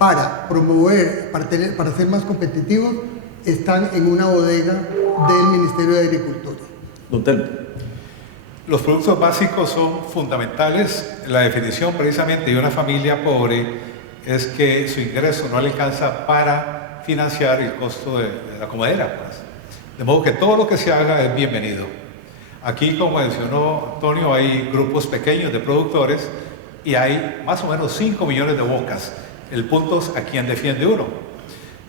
para promover, para ser más competitivos, están en una bodega del Ministerio de Agricultura. Don Telmo. Los productos básicos son fundamentales. La definición precisamente de una familia pobre es que su ingreso no le alcanza para financiar el costo de la comedera, pues. De modo que todo lo que se haga es bienvenido. Aquí, como mencionó Antonio, hay grupos pequeños de productores y hay más o menos 5 millones de bocas. El punto es a quién defiende uno.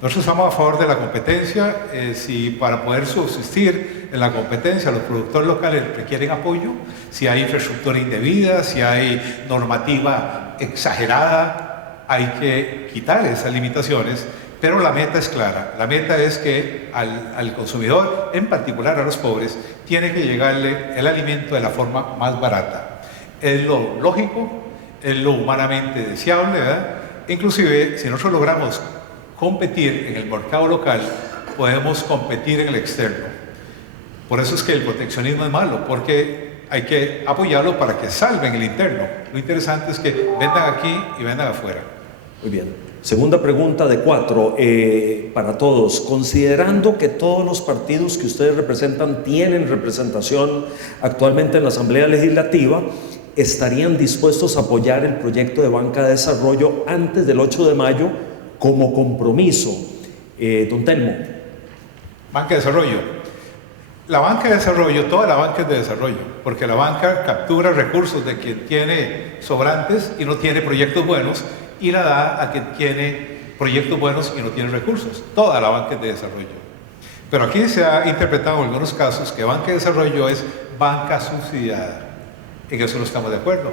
Nosotros estamos a favor de la competencia. Si para poder subsistir en la competencia los productores locales requieren apoyo, si hay infraestructura indebida, si hay normativa exagerada, hay que quitar esas limitaciones. Pero la meta es clara. La meta es que al consumidor, en particular a los pobres, tiene que llegarle el alimento de la forma más barata. Es lo lógico, es lo humanamente deseable, ¿verdad? Inclusive, si nosotros logramos competir en el mercado local, podemos competir en el externo. Por eso es que el proteccionismo es malo, porque hay que apoyarlo para que salven el interno. Lo interesante es que vendan aquí y vendan afuera. Muy bien. Segunda pregunta de 4 para todos. Considerando que todos los partidos que ustedes representan tienen representación actualmente en la Asamblea Legislativa, ¿estarían dispuestos a apoyar el proyecto de banca de desarrollo antes del 8 de mayo como compromiso? Don Telmo. Banca de desarrollo. La banca de desarrollo, toda la banca es de desarrollo, porque la banca captura recursos de quien tiene sobrantes y no tiene proyectos buenos, y la da a quien tiene proyectos buenos y no tiene recursos. Toda la banca es de desarrollo. Pero aquí se ha interpretado en algunos casos que banca de desarrollo es banca subsidiada. En eso no estamos de acuerdo.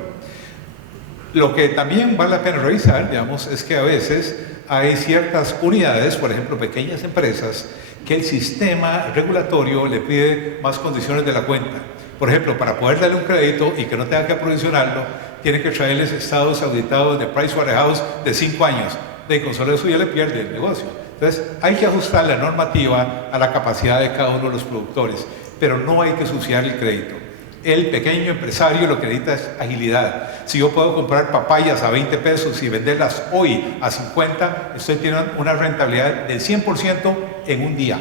Lo que también vale la pena revisar, digamos, es que a veces hay ciertas unidades, por ejemplo, pequeñas empresas, que el sistema regulatorio le pide más condiciones de la cuenta. Por ejemplo, para poder darle un crédito y que no tenga que aprovisionarlo, tiene que traerles estados auditados de Pricewaterhouse de 5 años. De con solo eso ya le pierde el negocio. Entonces, hay que ajustar la normativa a la capacidad de cada uno de los productores, pero no hay que subsidiar el crédito. El pequeño empresario lo que necesita es agilidad. Si yo puedo comprar papayas a 20 pesos y venderlas hoy a 50, estoy teniendo una rentabilidad del 100% en un día.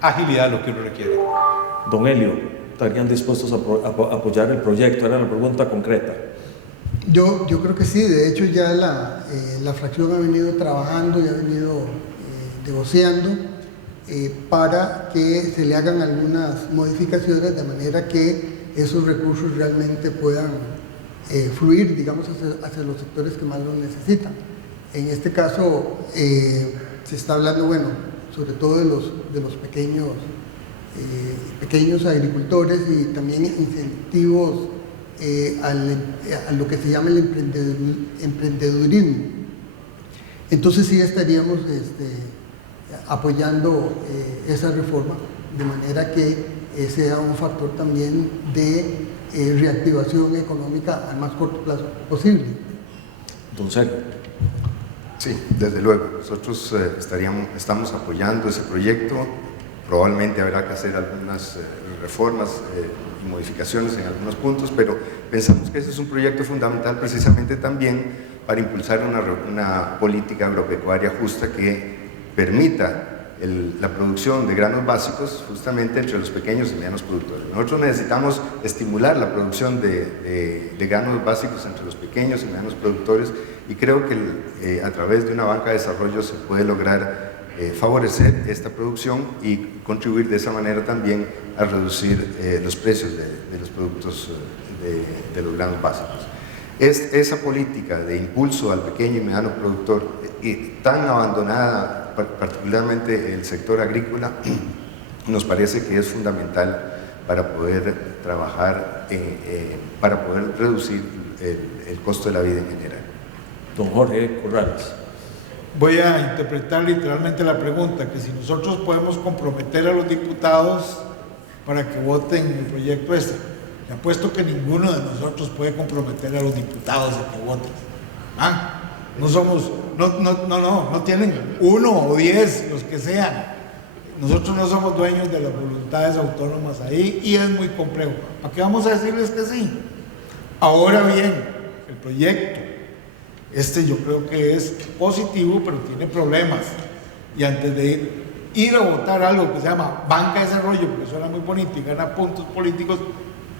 Agilidad es lo que uno requiere. Don Helio, ¿estarían dispuestos a apoyar el proyecto? Era la pregunta concreta. Yo creo que sí. De hecho, ya la fracción ha venido trabajando y ha venido negociando para que se le hagan algunas modificaciones de manera que esos recursos realmente puedan fluir, digamos, hacia los sectores que más lo necesitan. En este caso, se está hablando, bueno, sobre todo de los pequeños agricultores y también incentivos a lo que se llama el emprendedurismo. Entonces sí estaríamos apoyando esa reforma de manera que sea un factor también de reactivación económica al más corto plazo posible. Don Sergio. Sí, desde luego. Nosotros estamos apoyando ese proyecto. Probablemente habrá que hacer algunas reformas y modificaciones en algunos puntos, pero pensamos que ese es un proyecto fundamental precisamente también para impulsar una política agropecuaria justa que permita la producción de granos básicos justamente entre los pequeños y medianos productores. Nosotros necesitamos estimular la producción de granos básicos entre los pequeños y medianos productores, y creo que a través de una banca de desarrollo se puede lograr favorecer esta producción y contribuir de esa manera también a reducir los precios de los productos de los granos básicos. Esa política de impulso al pequeño y mediano productor, tan abandonada, particularmente el sector agrícola, nos parece que es fundamental para poder trabajar, para poder reducir el costo de la vida en general. Don Jorge Corrales. Voy a interpretar literalmente la pregunta, que si nosotros podemos comprometer a los diputados para que voten el proyecto este. Le apuesto que ninguno de nosotros puede comprometer a los diputados a que voten. No somos, no tienen 1 o 10, los que sean. Nosotros no somos dueños de las voluntades autónomas ahí y es muy complejo. ¿Para qué vamos a decirles que sí? Ahora bien, el proyecto Este yo creo que es positivo, pero tiene problemas. Y antes de ir a votar algo que se llama banca de desarrollo, porque suena muy bonito y gana puntos políticos,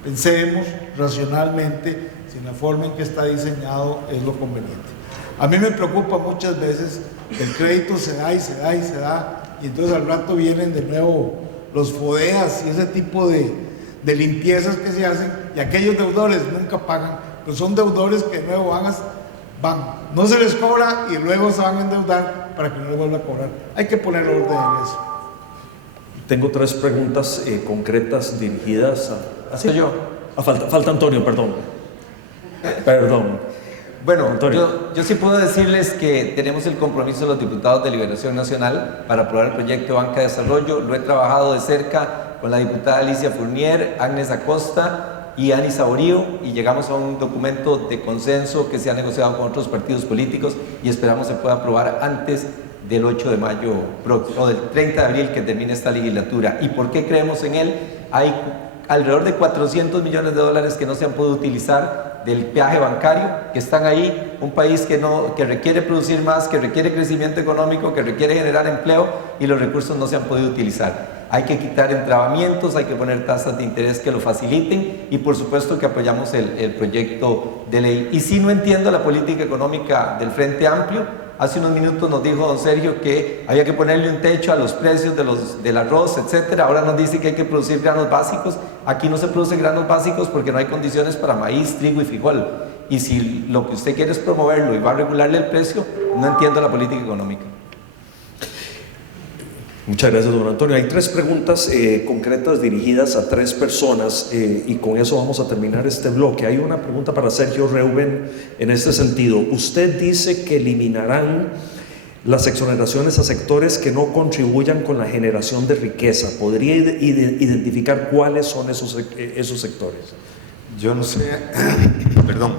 pensemos racionalmente si la forma en que está diseñado es lo conveniente. A mí me preocupa muchas veces que el crédito se da y se da y se da, y entonces al rato vienen de nuevo los FODEAS y ese tipo de limpiezas que se hacen, y aquellos deudores nunca pagan, pues son deudores que de nuevo no se les cobra y luego se van a endeudar para que no les vuelva a cobrar. Hay que poner orden en eso. Tengo 3 preguntas concretas dirigidas a... ¿Así? Yo. Falta Antonio, perdón. Bueno, yo sí puedo decirles que tenemos el compromiso de los diputados de Liberación Nacional para aprobar el proyecto de Banca de Desarrollo. Lo he trabajado de cerca con la diputada Alicia Fournier, Agnes Acosta y Ani Saborío, y llegamos a un documento de consenso que se ha negociado con otros partidos políticos y esperamos se pueda aprobar antes del 8 de mayo o del 30 de abril que termine esta legislatura. ¿Y por qué creemos en él? Hay alrededor de $400 millones que no se han podido utilizar del peaje bancario, que están ahí, un país que requiere producir más, que requiere crecimiento económico, que requiere generar empleo, y los recursos no se han podido utilizar. Hay que quitar entrabamientos, hay que poner tasas de interés que lo faciliten, y por supuesto que apoyamos el proyecto de ley. Y sí, no entiendo la política económica del Frente Amplio. Hace unos minutos nos dijo don Sergio que había que ponerle un techo a los precios del arroz, etcétera. Ahora nos dice que hay que producir granos básicos. Aquí no se producen granos básicos porque no hay condiciones para maíz, trigo y frijol. Y si lo que usted quiere es promoverlo y va a regularle el precio, no entiendo la política económica. Muchas gracias, don Antonio. Hay 3 preguntas concretas dirigidas a 3 personas y con eso vamos a terminar este bloque. Hay una pregunta para Sergio Reuben en este sentido. Usted dice que eliminarán las exoneraciones a sectores que no contribuyan con la generación de riqueza. ¿Podría identificar cuáles son esos sectores? Yo no sé, perdón,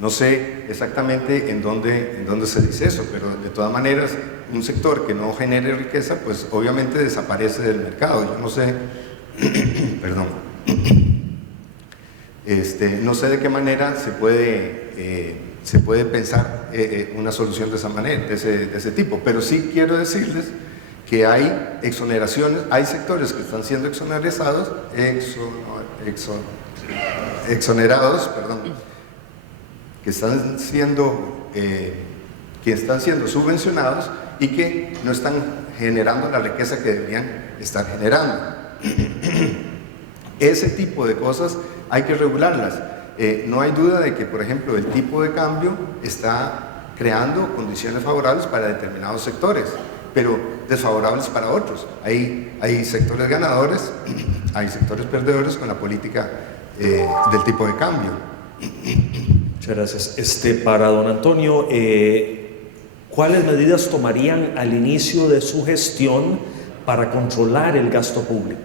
no sé exactamente en dónde se dice eso, pero de todas maneras, un sector que no genere riqueza, pues obviamente desaparece del mercado. Yo no sé, perdón, no sé de qué manera se puede pensar una solución de esa manera, de ese tipo, pero sí quiero decirles que hay exoneraciones, hay sectores que están siendo exonerados, que están siendo subvencionados y que no están generando la riqueza que deberían estar generando. Ese tipo de cosas hay que regularlas. No hay duda de que, por ejemplo, el tipo de cambio está creando condiciones favorables para determinados sectores, pero desfavorables para otros. Hay sectores ganadores, hay sectores perdedores con la política del tipo de cambio. Muchas gracias. Para don Antonio, ¿cuáles medidas tomarían al inicio de su gestión para controlar el gasto público?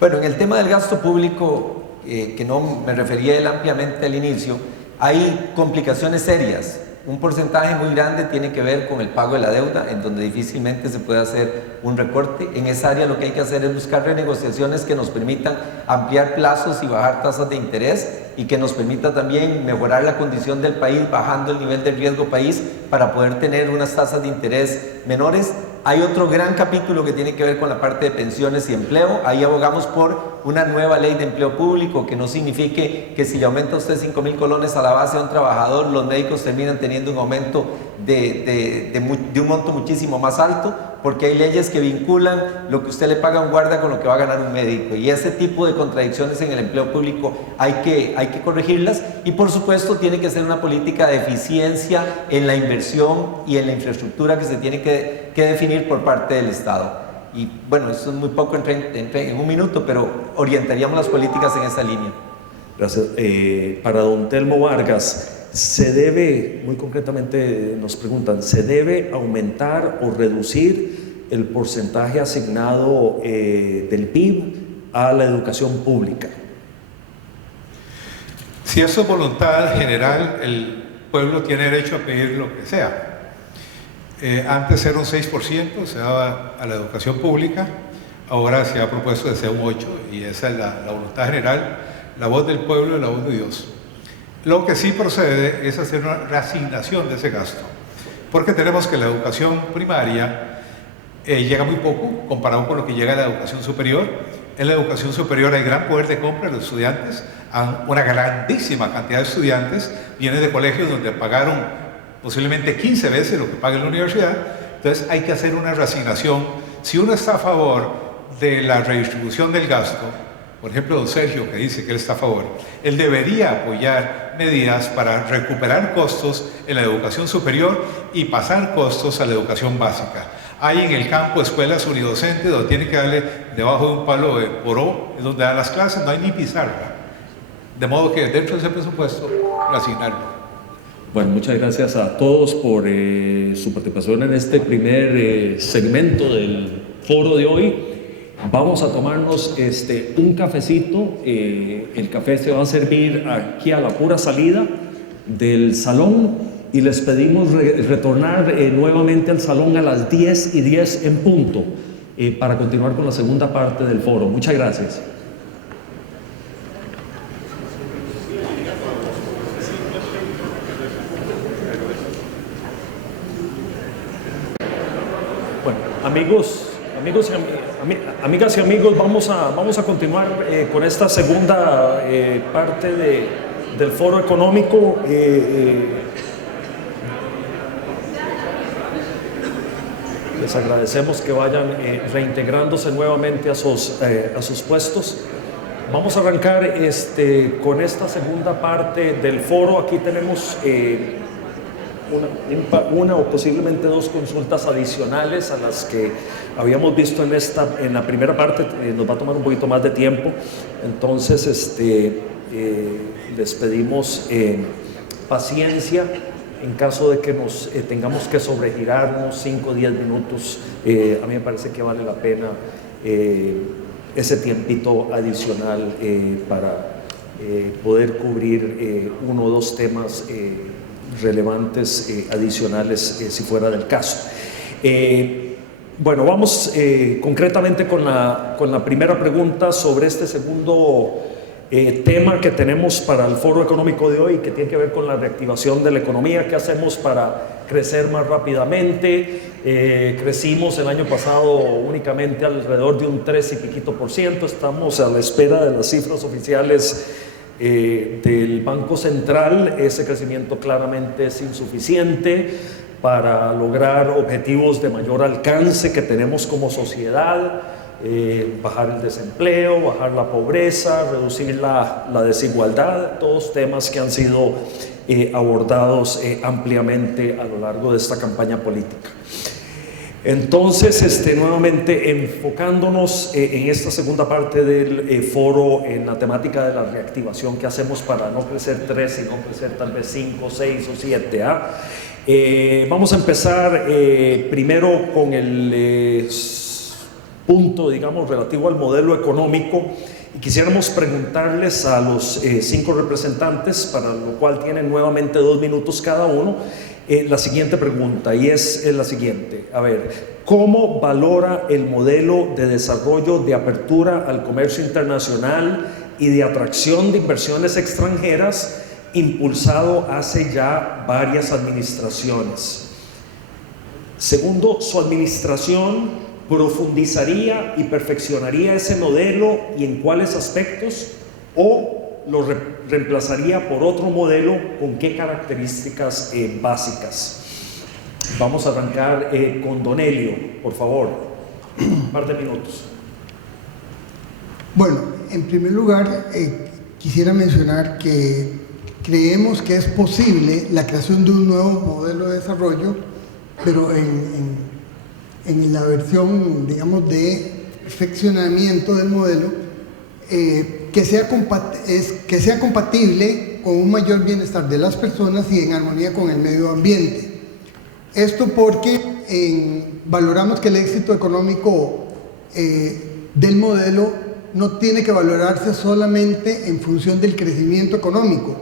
Bueno, en el tema del gasto público, que no me refería él ampliamente al inicio, hay complicaciones serias. Un porcentaje muy grande tiene que ver con el pago de la deuda, en donde difícilmente se puede hacer un recorte. En esa área lo que hay que hacer es buscar renegociaciones que nos permitan ampliar plazos y bajar tasas de interés, y que nos permita también mejorar la condición del país, bajando el nivel de riesgo país para poder tener unas tasas de interés menores. Hay otro gran capítulo que tiene que ver con la parte de pensiones y empleo. Ahí abogamos por una nueva ley de empleo público, que no signifique que si le aumenta a usted 5,000 colones a la base a un trabajador, los médicos terminan teniendo un aumento de un monto muchísimo más alto, porque hay leyes que vinculan lo que usted le paga a un guarda con lo que va a ganar un médico, y ese tipo de contradicciones en el empleo público hay que corregirlas. Y por supuesto tiene que ser una política de eficiencia en la inversión y en la infraestructura que se tiene que definir por parte del Estado. Y bueno, eso es muy poco en un minuto, pero orientaríamos las políticas en esa línea. Gracias. Para don Telmo Vargas, ¿se debe, muy concretamente nos preguntan, ¿se debe aumentar o reducir el porcentaje asignado del PIB a la educación pública? Si eso es voluntad general, el pueblo tiene derecho a pedir lo que sea. Antes era un 6%, se daba a la educación pública, ahora se ha propuesto que sea un 8%, y esa es la voluntad general, la voz del pueblo y la voz de Dios. Lo que sí procede es hacer una reasignación de ese gasto, porque tenemos que la educación primaria llega muy poco comparado con lo que llega a la educación superior. En la educación superior hay gran poder de compra de los estudiantes, una grandísima cantidad de estudiantes viene de colegios donde pagaron posiblemente 15 veces lo que paga en la universidad. Entonces hay que hacer una reasignación. Si uno está a favor de la redistribución del gasto, por ejemplo, don Sergio, que dice que él está a favor, él debería apoyar medidas para recuperar costos en la educación superior y pasar costos a la educación básica. Hay en el campo escuelas unidocentes donde tienen que darle debajo de un palo de poró, es donde dan las clases, no hay ni pizarra. De modo que dentro de ese presupuesto, reasignarlo. Bueno, muchas gracias a todos por su participación en este primer segmento del foro de hoy. Vamos a tomarnos un cafecito. El café se va a servir aquí a la pura salida del salón y les pedimos retornar nuevamente al salón a las 10:10 en punto para continuar con la segunda parte del foro. Muchas gracias. Bueno, amigas y amigos, vamos a continuar con esta segunda parte del foro económico. Les agradecemos que vayan reintegrándose nuevamente a sus puestos. Vamos a arrancar con esta segunda parte del foro. Aquí tenemos una o posiblemente dos consultas adicionales a las que habíamos visto en la primera parte. Nos va a tomar un poquito más de tiempo, entonces les pedimos paciencia en caso de que nos tengamos que sobregirarnos 5 o 10 minutos. A mí me parece que vale la pena ese tiempito adicional para poder cubrir uno o dos temas relevantes adicionales si fuera del caso. Bueno, vamos concretamente con la primera pregunta sobre este segundo tema que tenemos para el foro económico de hoy, que tiene que ver con la reactivación de la economía. ¿Qué hacemos para crecer más rápidamente? Crecimos el año pasado únicamente alrededor de un 3 y piquito %. Estamos a la espera de las cifras oficiales del Banco Central. Ese crecimiento claramente es insuficiente para lograr objetivos de mayor alcance que tenemos como sociedad. Bajar el desempleo, bajar la pobreza, reducir la desigualdad, todos temas que han sido abordados ampliamente a lo largo de esta campaña política. Entonces, nuevamente enfocándonos en esta segunda parte del foro en la temática de la reactivación, ¿qué hacemos para no crecer 3, sino crecer tal vez 5, 6 o 7? Vamos a empezar primero con el punto, digamos, relativo al modelo económico, y quisiéramos preguntarles a los 5 representantes, para lo cual tienen nuevamente 2 minutos cada uno, la siguiente pregunta, y es la siguiente. A ver, ¿cómo valora el modelo de desarrollo de apertura al comercio internacional y de atracción de inversiones extranjeras impulsado hace ya varias administraciones? Segundo, ¿su administración profundizaría y perfeccionaría ese modelo y en cuáles aspectos, o lo reemplazaría por otro modelo, con qué características básicas? Vamos a arrancar con Don Elio, por favor, un par de minutos. Bueno, en primer lugar quisiera mencionar que creemos que es posible la creación de un nuevo modelo de desarrollo, pero en la versión, digamos, de perfeccionamiento del modelo, que sea compatible con un mayor bienestar de las personas y en armonía con el medio ambiente. Esto porque valoramos que el éxito económico del modelo no tiene que valorarse solamente en función del crecimiento económico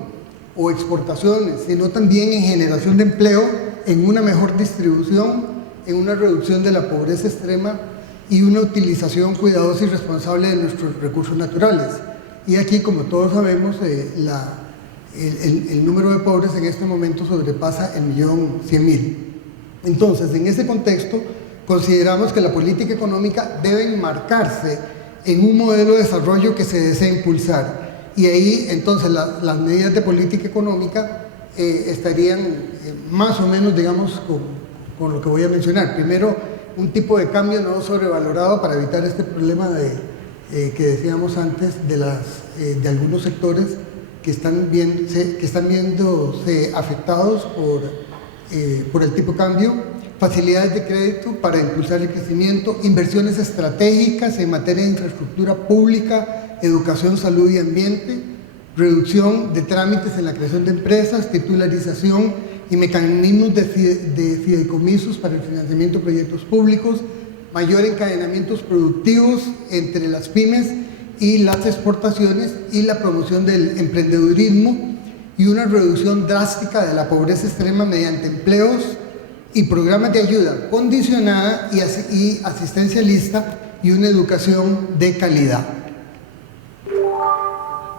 o exportaciones, sino también en generación de empleo, en una mejor distribución, en una reducción de la pobreza extrema y una utilización cuidadosa y responsable de nuestros recursos naturales. Y aquí, como todos sabemos, el número de pobres en este momento sobrepasa 1.100.000. Entonces, en ese contexto, consideramos que la política económica debe enmarcarse en un modelo de desarrollo que se desea impulsar. Y ahí, entonces, las medidas de política económica estarían más o menos, digamos, con lo que voy a mencionar. Primero, un tipo de cambio no sobrevalorado para evitar este problema que decíamos antes de algunos sectores que están viéndose afectados por el tipo de cambio, facilidades de crédito para impulsar el crecimiento, inversiones estratégicas en materia de infraestructura pública, educación, salud y ambiente, reducción de trámites en la creación de empresas, titularización y mecanismos de fideicomisos para el financiamiento de proyectos públicos, mayor encadenamientos productivos entre las pymes y las exportaciones y la promoción del emprendedurismo y una reducción drástica de la pobreza extrema mediante empleos y programas de ayuda condicionada y asistencialista y una educación de calidad.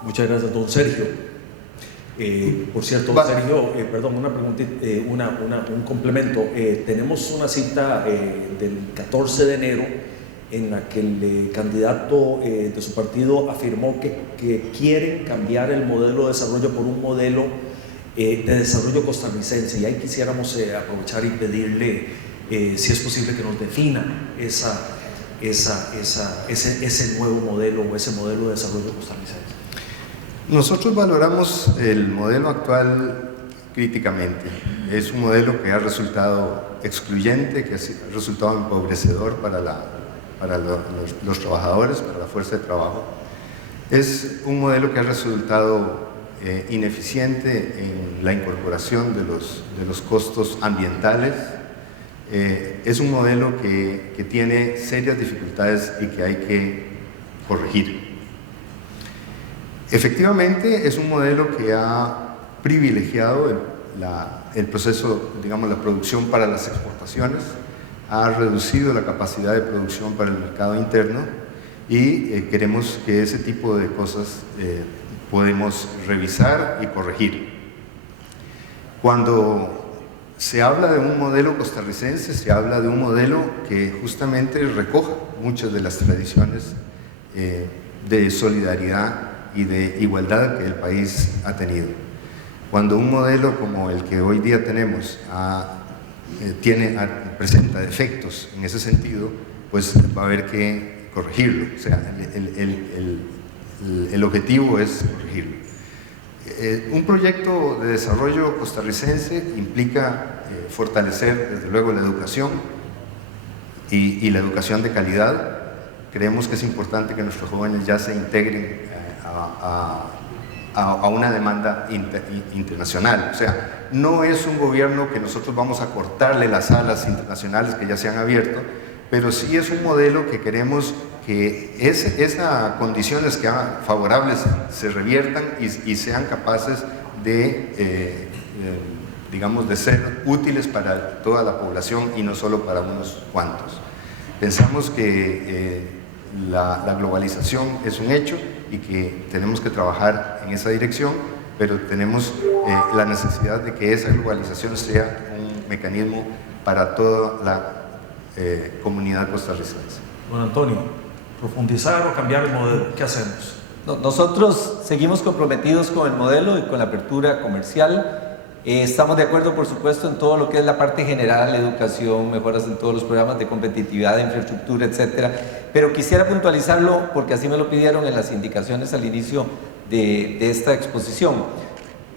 Muchas gracias, don Sergio. Por cierto, don Sergio, perdón, una preguntita, un complemento. Tenemos una cita del 14 de enero en la que el candidato de su partido afirmó que quieren cambiar el modelo de desarrollo por un modelo de desarrollo costarricense, y ahí quisiéramos aprovechar y pedirle si es posible que nos defina ese nuevo modelo o ese modelo de desarrollo costarricense. Nosotros valoramos el modelo actual críticamente. Es un modelo que ha resultado excluyente, que ha resultado empobrecedor para los trabajadores, para la fuerza de trabajo. Es un modelo que ha resultado ineficiente en la incorporación de los costos ambientales. Es un modelo que tiene serias dificultades y que hay que corregir. Efectivamente, es un modelo que ha privilegiado el proceso, digamos, la producción para las exportaciones, ha reducido la capacidad de producción para el mercado interno y queremos que ese tipo de cosas podemos revisar y corregir. Cuando se habla de un modelo costarricense, se habla de un modelo que justamente recoja muchas de las tradiciones de solidaridad y de igualdad que el país ha tenido. Cuando un modelo como el que hoy día tenemos presenta defectos en ese sentido, pues va a haber que corregirlo. O sea, el objetivo es corregirlo. Un proyecto de desarrollo costarricense implica fortalecer, desde luego, la educación y la educación de calidad. Creemos que es importante que nuestros jóvenes ya se integren a una demanda internacional. O sea, no es un gobierno que nosotros vamos a cortarle las alas internacionales que ya se han abierto, pero sí es un modelo que queremos que esas condiciones que favorables se reviertan y sean capaces de, digamos, de ser útiles para toda la población y no solo para unos cuantos. Pensamos que la globalización es un hecho y que tenemos que trabajar en esa dirección, pero tenemos la necesidad de que esa globalización sea un mecanismo para toda la comunidad costarricense. Don Antonio, ¿profundizar o cambiar el modelo? ¿Qué hacemos? Nosotros seguimos comprometidos con el modelo y con la apertura comercial. Estamos de acuerdo, por supuesto, en todo lo que es la parte general, educación, mejoras en todos los programas de competitividad, de infraestructura, etcétera. Pero quisiera puntualizarlo porque así me lo pidieron en las indicaciones al inicio de esta exposición.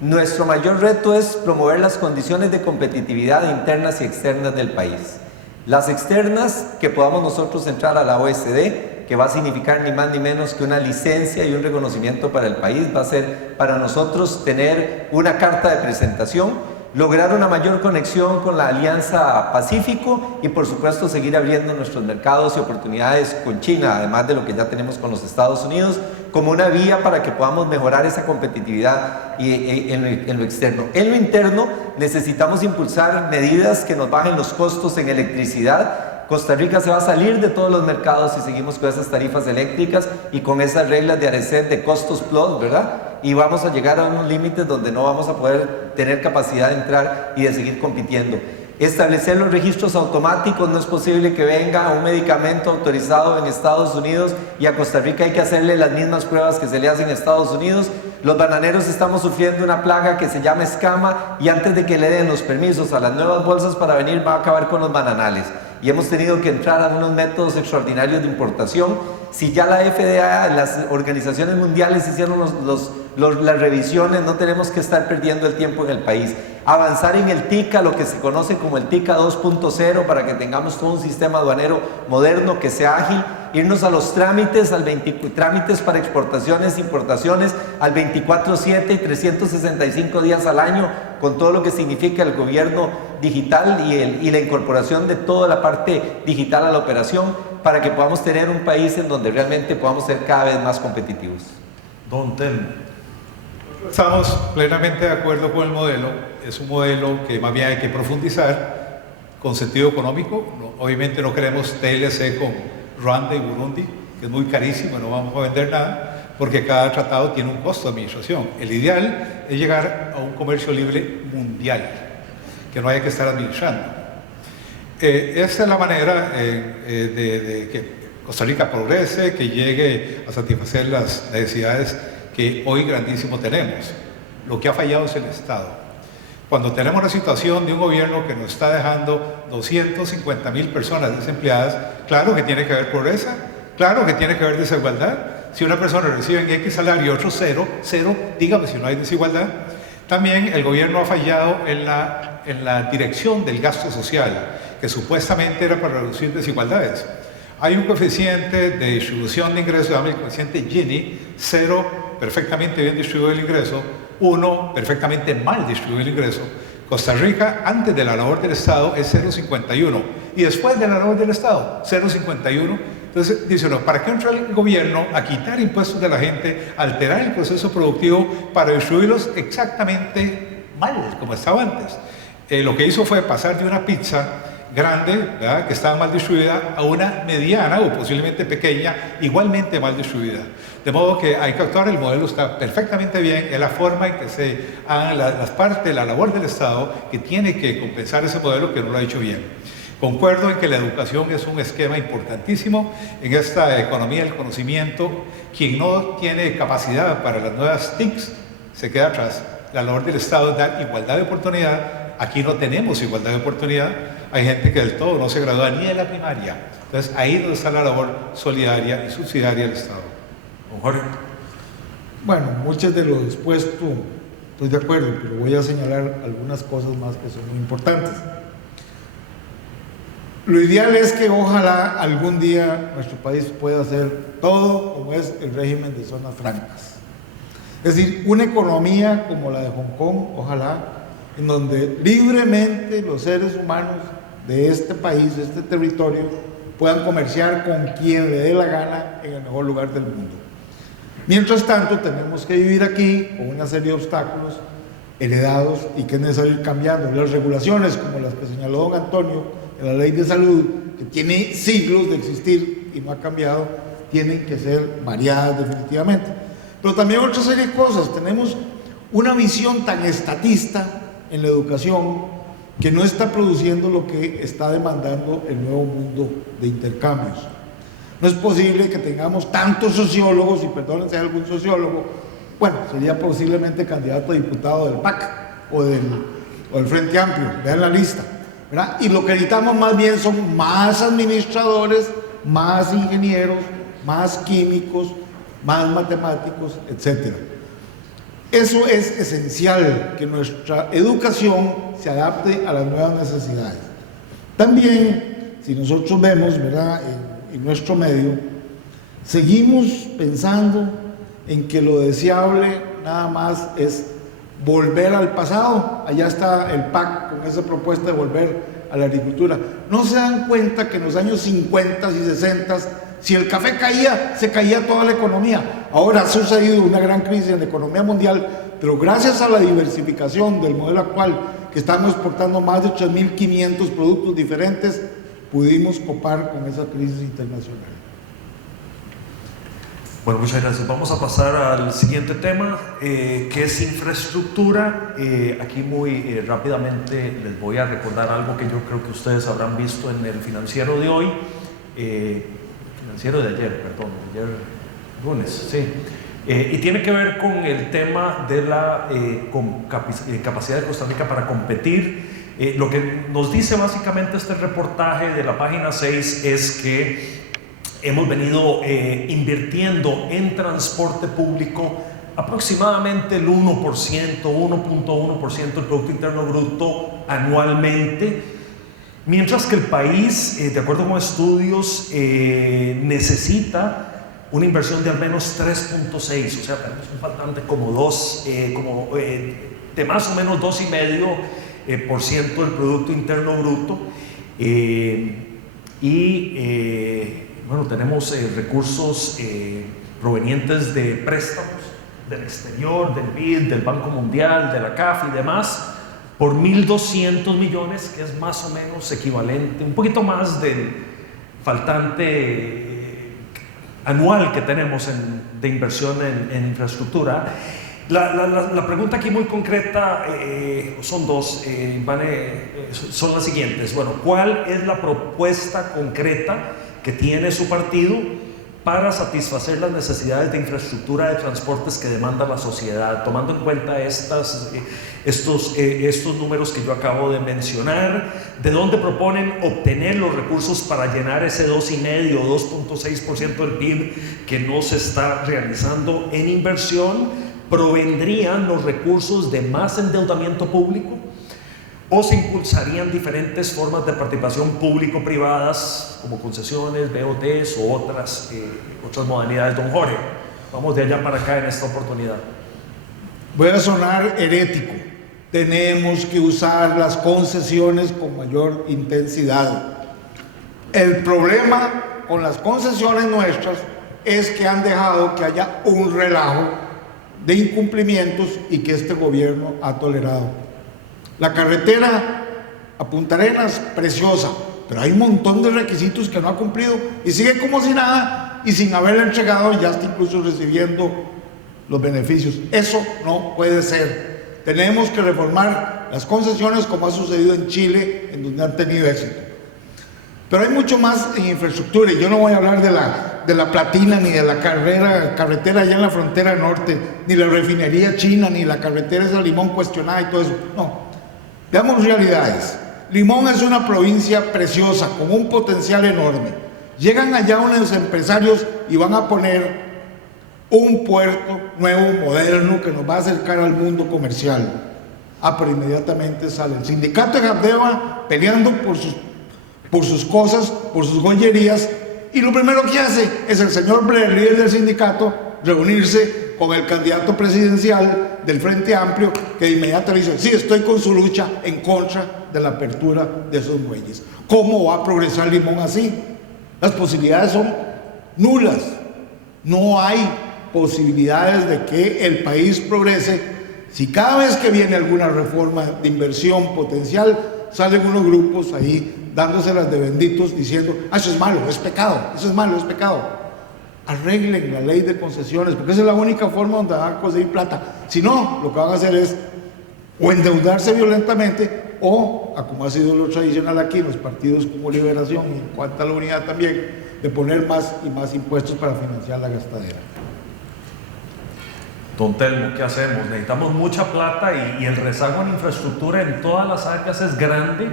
Nuestro mayor reto es promover las condiciones de competitividad internas y externas del país. Las externas, que podamos nosotros entrar a la OECD, que va a significar ni más ni menos que una licencia y un reconocimiento para el país, va a ser para nosotros tener una carta de presentación, lograr una mayor conexión con la Alianza Pacífico y por supuesto seguir abriendo nuestros mercados y oportunidades con China, además de lo que ya tenemos con los Estados Unidos, como una vía para que podamos mejorar esa competitividad en lo externo. En lo interno necesitamos impulsar medidas que nos bajen los costos en electricidad. Costa Rica se va a salir de todos los mercados si seguimos con esas tarifas eléctricas y con esas reglas de ARECEP de costos plus, ¿verdad? y vamos a llegar a unos límites donde no vamos a poder tener capacidad de entrar y de seguir compitiendo. Establecer los registros automáticos, no es posible que venga un medicamento autorizado en Estados Unidos y a Costa Rica hay que hacerle las mismas pruebas que se le hacen en Estados Unidos. Los bananeros estamos sufriendo una plaga que se llama escama y antes de que le den los permisos a las nuevas bolsas para venir va a acabar con los bananales. Y hemos tenido que entrar a unos métodos extraordinarios de importación. Si ya la FDA, las organizaciones mundiales hicieron las revisiones, no tenemos que estar perdiendo el tiempo en el país. Avanzar en el TICA, lo que se conoce como el TICA 2.0, para que tengamos todo un sistema aduanero moderno que sea ágil. Irnos a los trámites, trámites para exportaciones, importaciones, al 24/7 y 365 días al año, con todo lo que significa el gobierno digital y la incorporación de toda la parte digital a la operación, para que podamos tener un país en donde realmente podamos ser cada vez más competitivos. Don Telmo. Estamos plenamente de acuerdo con el modelo. Es un modelo que más bien hay que profundizar con sentido económico. Obviamente no queremos TLC con Ruanda y Burundi, que es muy carísimo, no vamos a vender nada, porque cada tratado tiene un costo de administración. El ideal es llegar a un comercio libre mundial, que no haya que estar administrando. Esta es la manera de que Costa Rica progrese, que llegue a satisfacer las necesidades que hoy grandísimo tenemos. Lo que ha fallado es el Estado. Cuando tenemos la situación de un gobierno que nos está dejando 250,000 personas desempleadas, claro que tiene que haber pobreza, claro que tiene que haber desigualdad. Si una persona recibe en X salario y otro cero, dígame si no hay desigualdad. También el gobierno ha fallado en la dirección del gasto social, que supuestamente era para reducir desigualdades. Hay un coeficiente de distribución de ingresos, el coeficiente Gini, 0, perfectamente bien distribuido el ingreso, 1, perfectamente mal distribuido el ingreso. Costa Rica, antes de la labor del Estado, es 0,51 y después de la labor del Estado, 0,51. Entonces, dice uno, ¿para qué entra el gobierno a quitar impuestos de la gente, alterar el proceso productivo para distribuirlos exactamente mal, como estaba antes? Lo que hizo fue pasar de una pizza grande, ¿verdad?, que estaba mal distribuida, a una mediana o posiblemente pequeña, igualmente mal distribuida. De modo que hay que actuar, el modelo está perfectamente bien, es la forma en que se hagan las partes, la labor del Estado, que tiene que compensar ese modelo que no lo ha hecho bien. Concuerdo en que la educación es un esquema importantísimo en esta economía del conocimiento. Quien no tiene capacidad para las nuevas TICs se queda atrás. La labor del Estado es dar igualdad de oportunidad. Aquí no tenemos igualdad de oportunidad. Hay gente que del todo no se gradúa ni de la primaria. Entonces ahí es donde está la labor solidaria y subsidiaria del Estado. Don Jorge. Bueno, muchos de lo expuesto estoy de acuerdo, pero voy a señalar algunas cosas más que son muy importantes. Lo ideal es que ojalá algún día nuestro país pueda hacer todo como es el régimen de zonas francas. Es decir, una economía como la de Hong Kong, ojalá, en donde libremente los seres humanos de este país, de este territorio, puedan comerciar con quien le dé la gana en el mejor lugar del mundo. Mientras tanto, tenemos que vivir aquí con una serie de obstáculos heredados y que es necesario ir cambiando. Las regulaciones, como las que señaló don Antonio, en la ley de salud, que tiene siglos de existir y no ha cambiado, tienen que ser variadas definitivamente. Pero también otra serie de cosas. Tenemos una visión tan estatista en la educación que no está produciendo lo que está demandando el nuevo mundo de intercambios. No es posible que tengamos tantos sociólogos, y perdónense a algún sociólogo, bueno, sería posiblemente candidato a diputado del PAC o del Frente Amplio, vean la lista, ¿verdad? Y lo que necesitamos más bien son más administradores, más ingenieros, más químicos, más matemáticos, etc. Eso es esencial, que nuestra educación se adapte a las nuevas necesidades. También, si nosotros vemos, ¿verdad?, en nuestro medio, seguimos pensando en que lo deseable nada más es volver al pasado. Allá está el PAC con esa propuesta de volver a la agricultura. No se dan cuenta que en los años 50 y 60, si el café caía, se caía toda la economía. Ahora ha sucedido una gran crisis en la economía mundial, pero gracias a la diversificación del modelo actual, que estamos exportando más de 3.500 productos diferentes, pudimos copar con esa crisis internacional. Bueno, muchas gracias. Vamos a pasar al siguiente tema, que es infraestructura. Aquí muy rápidamente les voy a recordar algo que yo creo que ustedes habrán visto en el financiero de hoy, financiero de ayer, perdón, ayer lunes, sí. Y tiene que ver con el tema de la capacidad de Costa Rica para competir. Lo que nos dice básicamente este reportaje de la página 6 es que hemos venido invirtiendo en transporte público aproximadamente el 1%, 1.1% del Producto Interno Bruto anualmente, mientras que el país, de acuerdo con estudios, necesita una inversión de al menos 3.6, o sea, tenemos un faltante como de más o menos 2,5% del Producto Interno Bruto. Bueno, tenemos recursos provenientes de préstamos del exterior, del BID, del Banco Mundial, de la CAF y demás, por 1.200 millones, que es más o menos equivalente, un poquito más del faltante anual que tenemos de inversión en infraestructura. La pregunta aquí muy concreta, son dos, son las siguientes. Bueno, ¿cuál es la propuesta concreta que tiene su partido para satisfacer las necesidades de infraestructura de transportes que demanda la sociedad, tomando en cuenta estos números que yo acabo de mencionar? ¿De dónde proponen obtener los recursos para llenar ese 2,5 o 2.6% del PIB que no se está realizando en inversión? ¿Provendrían los recursos de más endeudamiento público? ¿O se impulsarían diferentes formas de participación público-privadas, como concesiones, BOTs o otras modalidades? Don Jorge, vamos de allá para acá en esta oportunidad. Voy a sonar herético. Tenemos que usar las concesiones con mayor intensidad. El problema con las concesiones nuestras es que han dejado que haya un relajo de incumplimientos y que este gobierno ha tolerado. La carretera a Punta Arenas, preciosa, pero hay un montón de requisitos que no ha cumplido y sigue como si nada y sin haberle entregado, y ya está incluso recibiendo los beneficios. Eso no puede ser. Tenemos que reformar las concesiones como ha sucedido en Chile, en donde han tenido éxito. Pero hay mucho más en infraestructura, y yo no voy a hablar de la Platina, ni de la carretera allá en la frontera norte, ni la refinería china, ni la carretera esa Limón cuestionada y todo eso. No. Veamos realidades. Limón es una provincia preciosa, con un potencial enorme. Llegan allá unos empresarios y van a poner un puerto nuevo, moderno, que nos va a acercar al mundo comercial. Pero inmediatamente sale el sindicato de Gardeva peleando por sus cosas, por sus joyerías, y lo primero que hace es el señor Blair, líder del sindicato, reunirse con el candidato presidencial del Frente Amplio, que de inmediato le dice: sí, estoy con su lucha en contra de la apertura de esos muelles. ¿Cómo va a progresar Limón así? Las posibilidades son nulas. No hay posibilidades de que el país progrese si cada vez que viene alguna reforma de inversión potencial salen unos grupos ahí dándoselas de benditos diciendo: eso es malo, es pecado, eso es malo, es pecado. Arreglen la ley de concesiones, porque esa es la única forma donde van a conseguir plata. Si no, lo que van a hacer es o endeudarse violentamente, o, como ha sido lo tradicional aquí, los partidos como Liberación y en cuanto a la unidad también, de poner más y más impuestos para financiar la gastadera. Don Telmo, ¿qué hacemos? Necesitamos mucha plata y el rezago en infraestructura en todas las áreas es grande,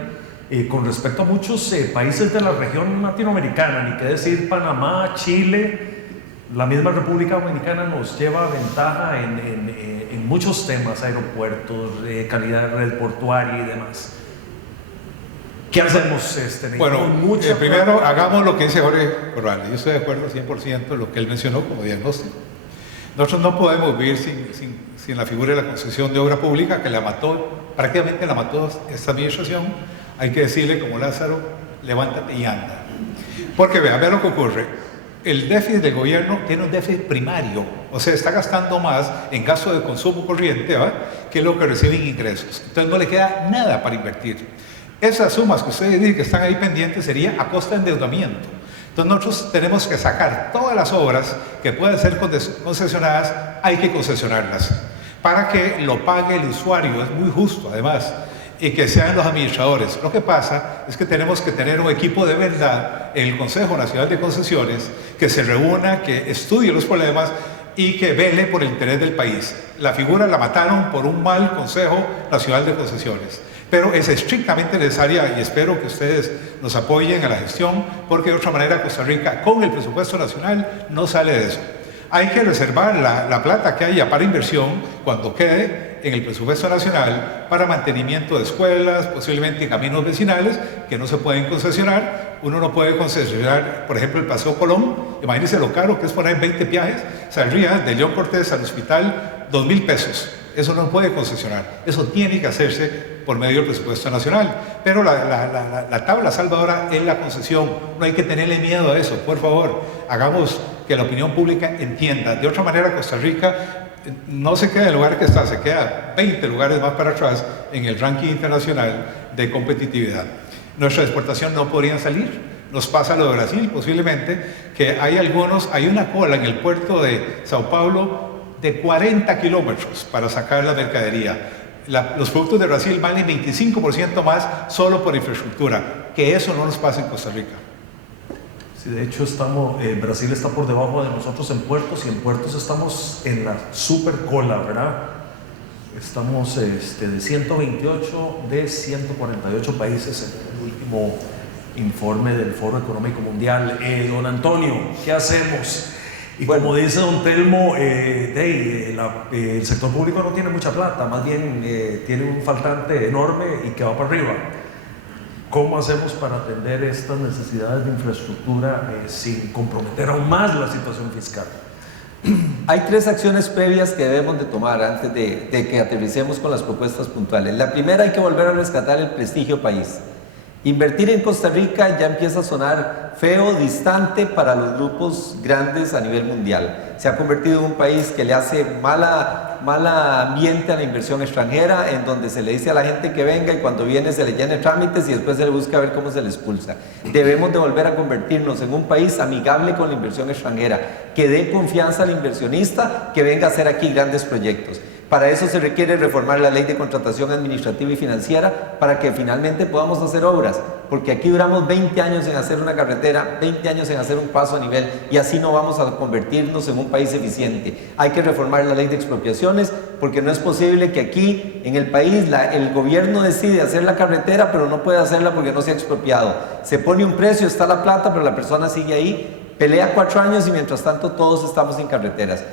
con respecto a muchos países de la región latinoamericana, ni qué decir Panamá, Chile. La misma República Dominicana nos lleva ventaja en muchos temas, aeropuertos, calidad de red portuaria y demás. ¿Qué hacemos? Bueno, primero hagamos lo que dice Jorge Corrales. Yo estoy de acuerdo 100% en lo que él mencionó como diagnóstico. Nosotros no podemos vivir sin la figura de la concesión de obra pública, que prácticamente la mató esta administración. Hay que decirle como Lázaro: levántate y anda. Porque vea lo que ocurre. El déficit del gobierno tiene un déficit primario, o sea, está gastando más en gasto de consumo corriente, que lo que recibe en ingresos. Entonces no le queda nada para invertir. Esas sumas que ustedes dicen que están ahí pendientes sería a costa de endeudamiento, Entonces nosotros tenemos que sacar todas las obras que pueden ser concesionadas, hay que concesionarlas, para que lo pague el usuario, es muy justo además, y que sean los administradores. Lo que pasa es que tenemos que tener un equipo de verdad en el Consejo Nacional de Concesiones que se reúna, que estudie los problemas y que vele por el interés del país. La figura la mataron por un mal Consejo Nacional de Concesiones, pero es estrictamente necesaria y espero que ustedes nos apoyen a la gestión, porque de otra manera Costa Rica con el presupuesto nacional no sale de eso. Hay que reservar la plata que haya para inversión cuando quede en el presupuesto nacional para mantenimiento de escuelas, posiblemente en caminos vecinales que no se pueden concesionar. Uno no puede concesionar, por ejemplo, el Paseo Colón. Imagínense lo caro que es poner 20 viajes, saldría de León Cortés al hospital 2.000 pesos. Eso no puede concesionar. Eso tiene que hacerse por medio del presupuesto nacional. Pero la tabla salvadora es la concesión. No hay que tenerle miedo a eso, por favor. Hagamos que la opinión pública entienda. De otra manera, Costa Rica no se queda en el lugar que está, se queda 20 lugares más para atrás en el ranking internacional de competitividad. Nuestra exportación no podría salir. Nos pasa lo de Brasil, posiblemente, que hay una cola en el puerto de Sao Paulo de 40 kilómetros para sacar la mercadería. Los productos de Brasil valen 25% más solo por infraestructura. Que eso no nos pasa en Costa Rica. Sí, de hecho Brasil está por debajo de nosotros en puertos, y en puertos estamos en la super cola, ¿verdad? Estamos de 128 de 148 países en el último informe del Foro Económico Mundial. Don Antonio, ¿qué hacemos? Y bueno, como dice don Telmo, el sector público no tiene mucha plata, más bien tiene un faltante enorme y que va para arriba. ¿Cómo hacemos para atender estas necesidades de infraestructura sin comprometer aún más la situación fiscal? Hay 3 acciones previas que debemos de tomar antes de que aterricemos con las propuestas puntuales. La primera, hay que volver a rescatar el prestigio país. Invertir en Costa Rica ya empieza a sonar feo, distante para los grupos grandes a nivel mundial. Se ha convertido en un país que le hace mala ambiente a la inversión extranjera, en donde se le dice a la gente que venga y cuando viene se le llene trámites y después se le busca ver cómo se le expulsa. Debemos de volver a convertirnos en un país amigable con la inversión extranjera, que dé confianza al inversionista que venga a hacer aquí grandes proyectos. Para eso se requiere reformar la ley de contratación administrativa y financiera para que finalmente podamos hacer obras, porque aquí duramos 20 años en hacer una carretera, 20 años en hacer un paso a nivel, y así no vamos a convertirnos en un país eficiente. Hay que reformar la ley de expropiaciones, porque no es posible que aquí en el país el gobierno decide hacer la carretera, pero no puede hacerla porque no se ha expropiado. Se pone un precio, está la plata, pero la persona sigue ahí, pelea 4 años y mientras tanto todos estamos sin carreteras.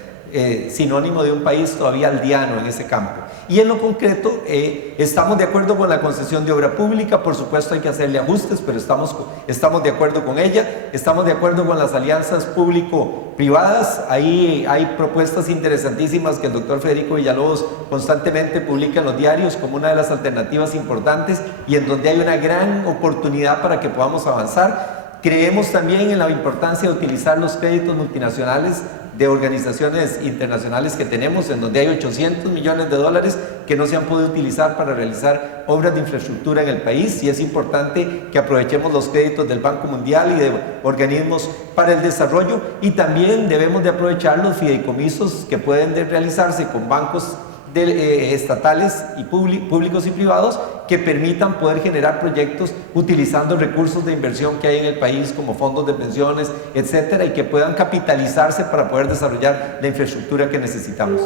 Sinónimo de un país todavía aldeano en ese campo. Y en lo concreto, estamos de acuerdo con la concesión de obra pública. Por supuesto hay que hacerle ajustes, pero estamos de acuerdo con ella. Estamos de acuerdo con las alianzas público-privadas. Ahí hay propuestas interesantísimas que el doctor Federico Villalobos constantemente publica en los diarios como una de las alternativas importantes y en donde hay una gran oportunidad para que podamos avanzar. Creemos también en la importancia de utilizar los créditos multinacionales de organizaciones internacionales que tenemos, en donde hay 800 millones de dólares que no se han podido utilizar para realizar obras de infraestructura en el país, y es importante que aprovechemos los créditos del Banco Mundial y de organismos para el desarrollo, y también debemos de aprovechar los fideicomisos que pueden realizarse con bancos estatales y públicos y privados que permitan poder generar proyectos utilizando recursos de inversión que hay en el país como fondos de pensiones, etcétera, y que puedan capitalizarse para poder desarrollar la infraestructura que necesitamos.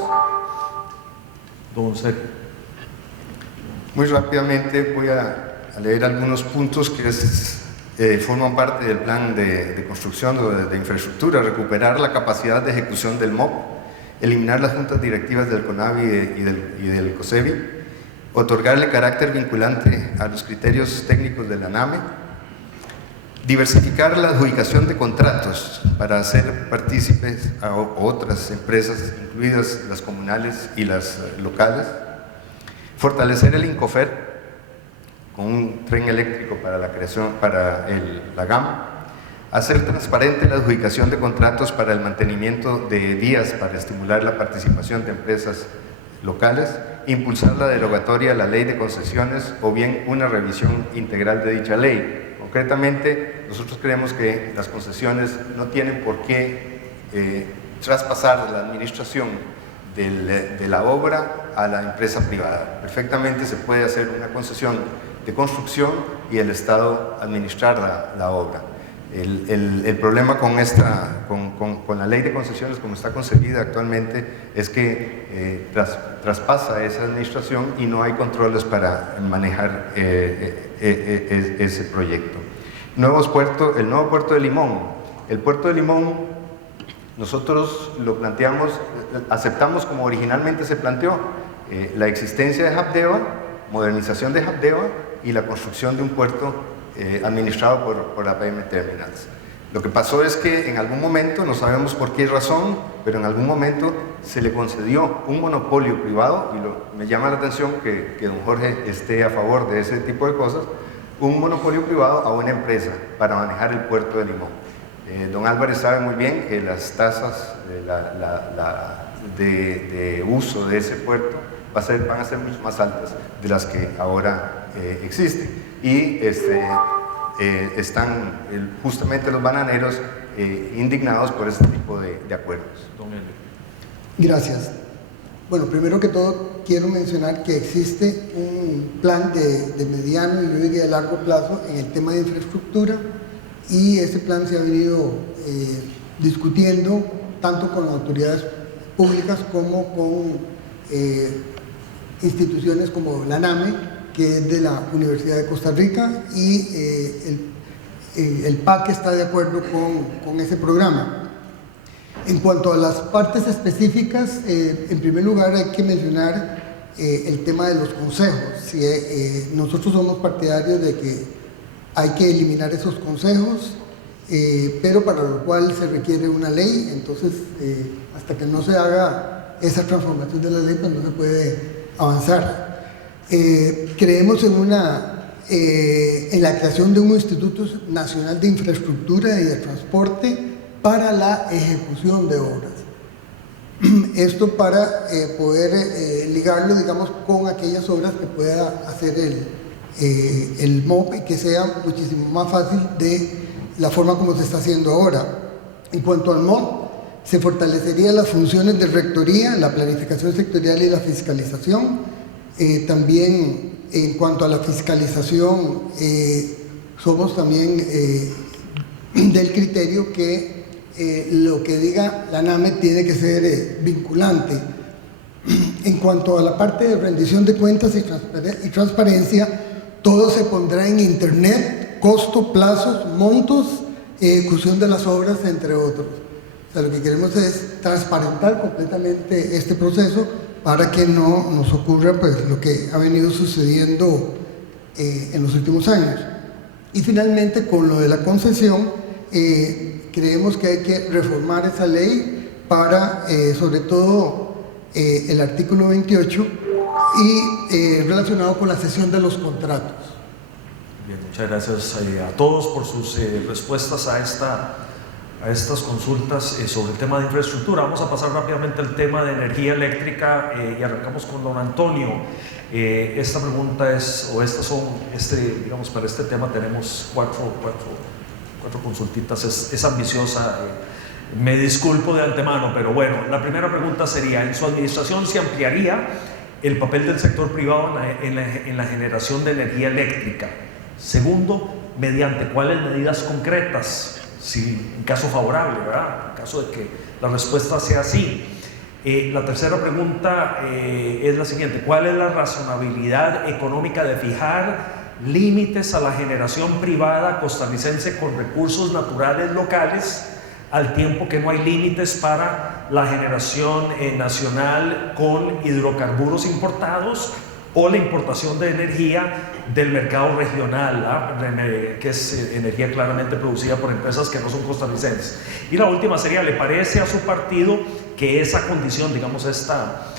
Don Sergio. Muy rápidamente voy a leer algunos puntos que forman parte del plan de construcción de infraestructura: recuperar la capacidad de ejecución del MOP, eliminar las juntas directivas del CONAVI y del COSEBI, otorgarle carácter vinculante a los criterios técnicos de la NAME, diversificar la adjudicación de contratos para hacer partícipes a otras empresas, incluidas las comunales y las locales, fortalecer el INCOFER con un tren eléctrico para la creación, la GAM, hacer transparente la adjudicación de contratos para el mantenimiento de vías para estimular la participación de empresas locales, impulsar la derogatoria a la ley de concesiones o bien una revisión integral de dicha ley. Concretamente, nosotros creemos que las concesiones no tienen por qué traspasar la administración de la obra a la empresa privada. Perfectamente se puede hacer una concesión de construcción y el Estado administrar la obra. El problema con la ley de concesiones como está concebida actualmente es que traspasa esa administración y no hay controles para manejar ese proyecto. El nuevo puerto de Limón. El puerto de Limón nosotros lo planteamos, aceptamos como originalmente se planteó, la existencia de Habdeba, modernización de Habdeba y la construcción de un puerto administrado por APM Terminals. Lo que pasó es que en algún momento, no sabemos por qué razón, pero en algún momento se le concedió un monopolio privado, y me llama la atención que don Jorge esté a favor de ese tipo de cosas, un monopolio privado a una empresa para manejar el puerto de Limón. Don Álvarez sabe muy bien que las tasas de uso de ese puerto van a ser mucho más altas de las que ahora existen. Y están justamente los bananeros indignados por este tipo de acuerdos. Gracias. Bueno, primero que todo quiero mencionar que existe un plan de mediano y yo diría de largo plazo en el tema de infraestructura, y ese plan se ha venido discutiendo tanto con las autoridades públicas como con instituciones como la NAME, que es de la Universidad de Costa Rica, y el PAC está de acuerdo con ese programa. En cuanto a las partes específicas, en primer lugar hay que mencionar el tema de los consejos. Nosotros somos partidarios de que hay que eliminar esos consejos, pero para lo cual se requiere una ley. Entonces, hasta que no se haga esa transformación de la ley, pues no se puede avanzar. Creemos en la creación de un Instituto Nacional de Infraestructura y de Transporte para la ejecución de obras. Esto para poder ligarlo, digamos, con aquellas obras que pueda hacer el MOP y que sea muchísimo más fácil de la forma como se está haciendo ahora. En cuanto al MOP, se fortalecería las funciones de rectoría, la planificación sectorial y la fiscalización. También en cuanto a la fiscalización, somos también del criterio que lo que diga la NAME tiene que ser vinculante. En cuanto a la parte de rendición de cuentas y transparencia, todo se pondrá en internet, costo, plazos, montos, ejecución de las obras, entre otros. O sea, lo que queremos es transparentar completamente este proceso para que no nos ocurra pues, lo que ha venido sucediendo en los últimos años. Y finalmente, con lo de la concesión, creemos que hay que reformar esa ley para, sobre todo, el artículo 28 y relacionado con la cesión de los contratos. Bien, muchas gracias a todos por sus respuestas a estas consultas sobre el tema de infraestructura. Vamos a pasar rápidamente al tema de energía eléctrica y arrancamos con don Antonio. Esta pregunta digamos, para este tema tenemos cuatro consultitas, es ambiciosa, me disculpo de antemano, pero bueno, la primera pregunta sería: ¿en su administración se ampliaría el papel del sector privado en la generación de energía eléctrica? Segundo, ¿mediante cuáles medidas concretas? Si en caso favorable, ¿verdad? En caso de que la respuesta sea sí. La tercera pregunta es la siguiente: ¿cuál es la razonabilidad económica de fijar límites a la generación privada costarricense con recursos naturales locales, al tiempo que no hay límites para la generación nacional con hidrocarburos importados o la importación de energía del mercado regional, que es energía claramente producida por empresas que no son costarricenses? Y la última sería: ¿le parece a su partido que esa condición, digamos, esta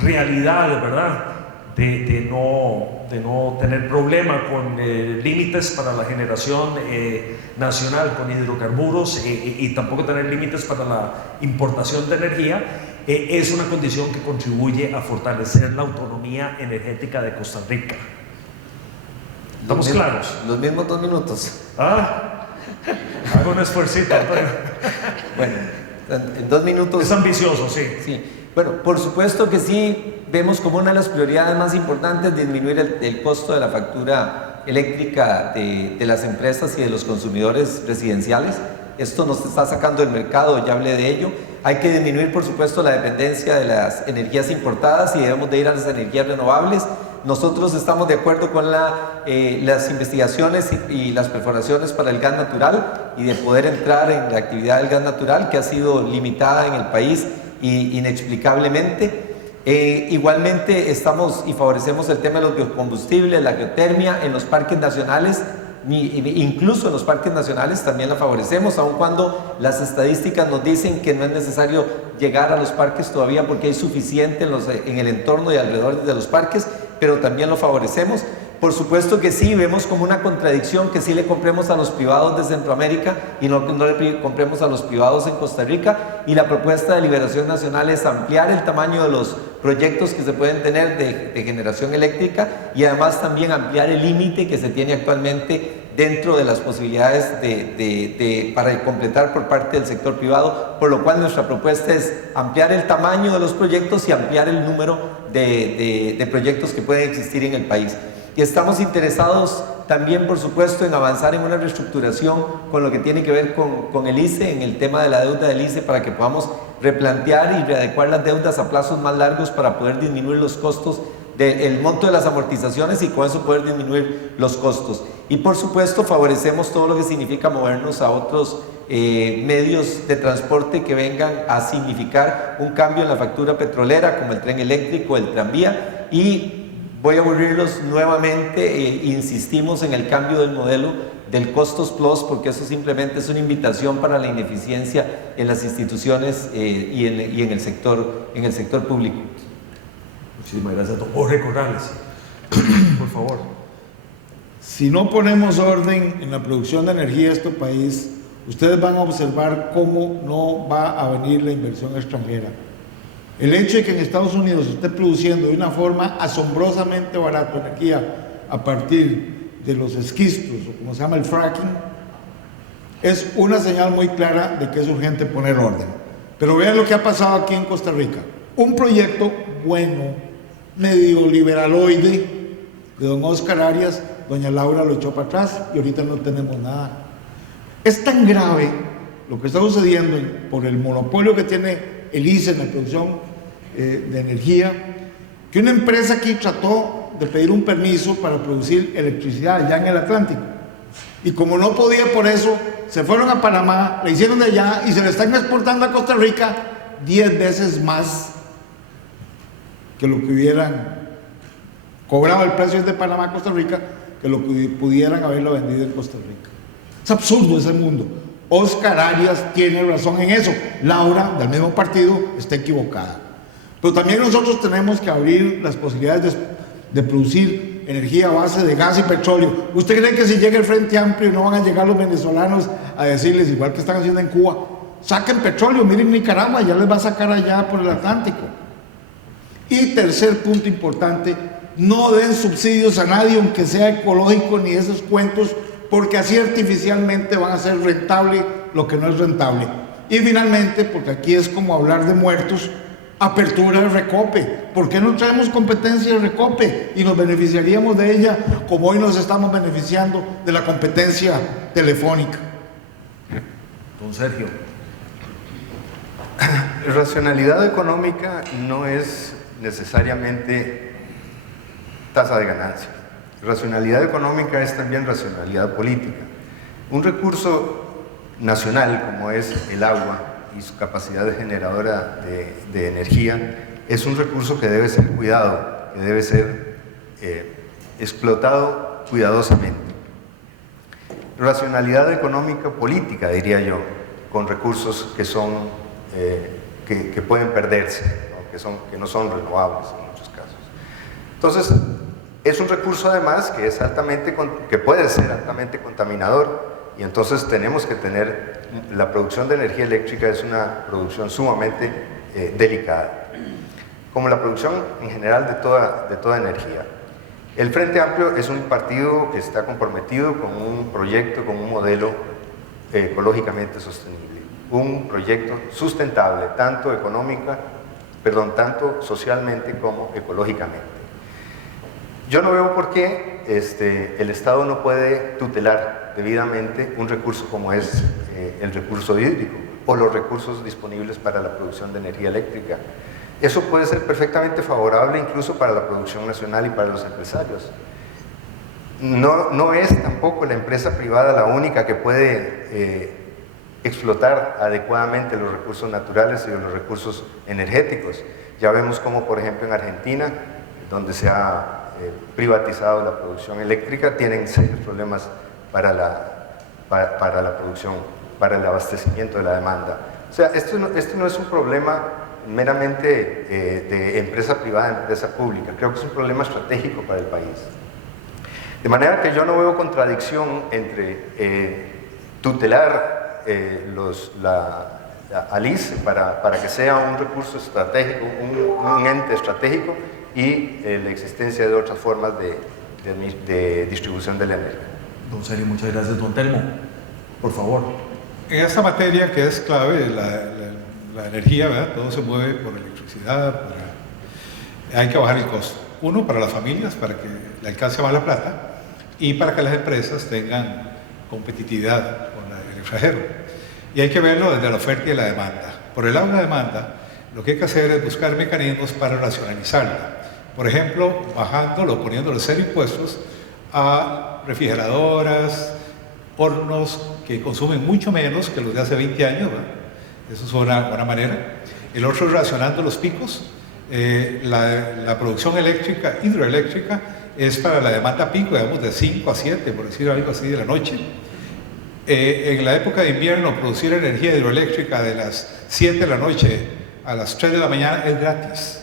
realidad, ¿verdad?, de tener problema con límites para la generación nacional con hidrocarburos y tampoco tener límites para la importación de energía, es una condición que contribuye a fortalecer la autonomía energética de Costa Rica. ¿Estamos claros? Los mismos 2 minutos. Hago un esfuercito, Antonio. Bueno, en 2 minutos. Es ambicioso, sí. Sí. Bueno, por supuesto que sí, vemos como una de las prioridades más importantes disminuir el costo de la factura eléctrica de las empresas y de los consumidores residenciales. Esto nos está sacando del mercado, ya hablé de ello. Hay que disminuir, por supuesto, la dependencia de las energías importadas y debemos de ir a las energías renovables. Nosotros estamos de acuerdo con las investigaciones y las perforaciones para el gas natural y de poder entrar en la actividad del gas natural, que ha sido limitada en el país inexplicablemente. Igualmente estamos y favorecemos el tema de los biocombustibles, la geotermia en los parques nacionales, incluso en los parques nacionales también la favorecemos, aun cuando las estadísticas nos dicen que no es necesario llegar a los parques todavía porque hay suficiente en el entorno y alrededor de los parques, pero también lo favorecemos. Por supuesto que sí, vemos como una contradicción que sí le compremos a los privados de Centroamérica y no le compremos a los privados en Costa Rica, y la propuesta de Liberación Nacional es ampliar el tamaño de los proyectos que se pueden tener de generación eléctrica y además también ampliar el límite que se tiene actualmente dentro de las posibilidades para completar por parte del sector privado, por lo cual nuestra propuesta es ampliar el tamaño de los proyectos y ampliar el número de proyectos que pueden existir en el país. Y estamos interesados también, por supuesto, en avanzar en una reestructuración con lo que tiene que ver con el ICE, en el tema de la deuda del ICE, para que podamos replantear y readecuar las deudas a plazos más largos para poder disminuir los costos del monto de las amortizaciones y con eso poder disminuir los costos. Y por supuesto favorecemos todo lo que significa movernos a otros medios de transporte que vengan a significar un cambio en la factura petrolera, como el tren eléctrico, el tranvía. Y voy a aburrirlos nuevamente, insistimos en el cambio del modelo del costos plus, porque eso simplemente es una invitación para la ineficiencia en las instituciones y en el sector público. Muchísimas gracias, don Jorge Corrales. Por favor. Si no ponemos orden en la producción de energía de este país, ustedes van a observar cómo no va a venir la inversión extranjera. El hecho de que en Estados Unidos se esté produciendo de una forma asombrosamente barata energía a partir de los esquistos, o como se llama el fracking, es una señal muy clara de que es urgente poner orden. Pero vean lo que ha pasado aquí en Costa Rica. Un proyecto bueno, medio liberaloide, de don Oscar Arias, doña Laura lo echó para atrás y ahorita no tenemos nada. Es tan grave lo que está sucediendo por el monopolio que tiene el ICE en la producción de energía, que una empresa aquí trató de pedir un permiso para producir electricidad allá en el Atlántico, y como no podía por eso, se fueron a Panamá, la hicieron de allá y se le están exportando a Costa Rica 10 veces más que lo que hubieran cobrado el precio de Panamá a Costa Rica, que lo que pudieran haberlo vendido en Costa Rica. Es absurdo ese mundo. Oscar Arias tiene razón en eso, Laura, del mismo partido, está equivocada. Pero también nosotros tenemos que abrir las posibilidades de producir energía a base de gas y petróleo. ¿Usted cree que si llega el Frente Amplio no van a llegar los venezolanos a decirles, igual que están haciendo en Cuba, saquen petróleo, miren Nicaragua, ya les va a sacar allá por el Atlántico? Y tercer punto importante, no den subsidios a nadie, aunque sea ecológico, ni esos cuentos, porque así artificialmente van a hacer rentable lo que no es rentable. Y finalmente, porque aquí es como hablar de muertos, apertura del Recope. ¿Por qué no traemos competencia del Recope y nos beneficiaríamos de ella como hoy nos estamos beneficiando de la competencia telefónica? Don Sergio. Racionalidad económica no es necesariamente tasa de ganancia. Racionalidad económica es también racionalidad política. Un recurso nacional como es el agua y su capacidad generadora de energía es un recurso que debe ser cuidado, que debe ser explotado cuidadosamente. Racionalidad económica política, diría yo, con recursos que son que pueden perderse, ¿no? que no son renovables en muchos casos. Entonces, Es un recurso además que puede ser altamente contaminador, y entonces tenemos que tener, la producción de energía eléctrica es una producción sumamente delicada, como la producción en general de toda energía. El Frente Amplio es un partido que está comprometido con un proyecto, con un modelo ecológicamente sostenible, un proyecto sustentable, tanto socialmente como ecológicamente. Yo no veo por qué el Estado no puede tutelar debidamente un recurso como es el recurso hídrico o los recursos disponibles para la producción de energía eléctrica. Eso puede ser perfectamente favorable incluso para la producción nacional y para los empresarios. No es tampoco la empresa privada la única que puede explotar adecuadamente los recursos naturales y los recursos energéticos. Ya vemos como, por ejemplo, en Argentina, donde se ha privatizado la producción eléctrica, tienen serios problemas para la producción, para el abastecimiento de la demanda. O sea, esto no es un problema meramente de empresa privada, empresa pública. Creo que es un problema estratégico para el país. De manera que yo no veo contradicción entre tutelar al ICE para que sea un recurso estratégico, un ente estratégico, y la existencia de otras formas de distribución de la energía. Don Celio, muchas gracias. Don Telmo, por favor. En esta materia que es clave, la energía, ¿verdad? Todo se mueve por electricidad, hay que bajar el costo. Uno, para las familias, para que le alcance más la plata, y para que las empresas tengan competitividad con el extranjero. Y hay que verlo desde la oferta y la demanda. Por el lado de la demanda, lo que hay que hacer es buscar mecanismos para racionalizarla. Por ejemplo, bajándolo, poniéndole cero impuestos a refrigeradoras, hornos que consumen mucho menos que los de hace 20 años, ¿verdad? Eso es una buena manera. El otro es racionando los picos. La producción eléctrica, hidroeléctrica, es para la demanda pico, digamos, de 5 a 7, por decir algo así, de la noche. En la época de invierno, producir energía hidroeléctrica de las 7 de la noche a las 3 de la mañana es gratis,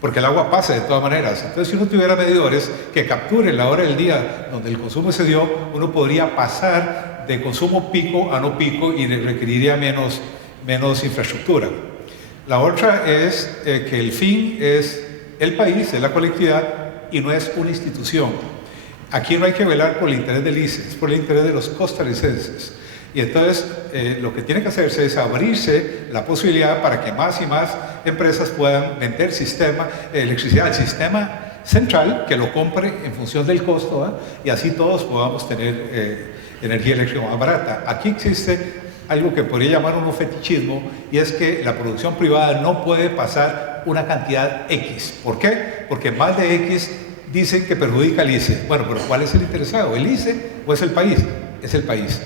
porque el agua pasa de todas maneras. Entonces, si uno tuviera medidores que capturen la hora del día donde el consumo se dio, uno podría pasar de consumo pico a no pico y requeriría menos infraestructura. La otra es que el fin es el país, es la colectividad y no es una institución. Aquí no hay que velar por el interés del ICE, es por el interés de los costarricenses. Y entonces lo que tiene que hacerse es abrirse la posibilidad para que más y más empresas puedan vender electricidad al sistema central, que lo compre en función del costo, ¿eh? Y así todos podamos tener energía eléctrica más barata. Aquí existe algo que podría llamar un fetichismo, y es que la producción privada no puede pasar una cantidad X. ¿Por qué? Porque más de X dicen que perjudica al ICE. Bueno, pero ¿cuál es el interesado? ¿El ICE o es el país? Es el país.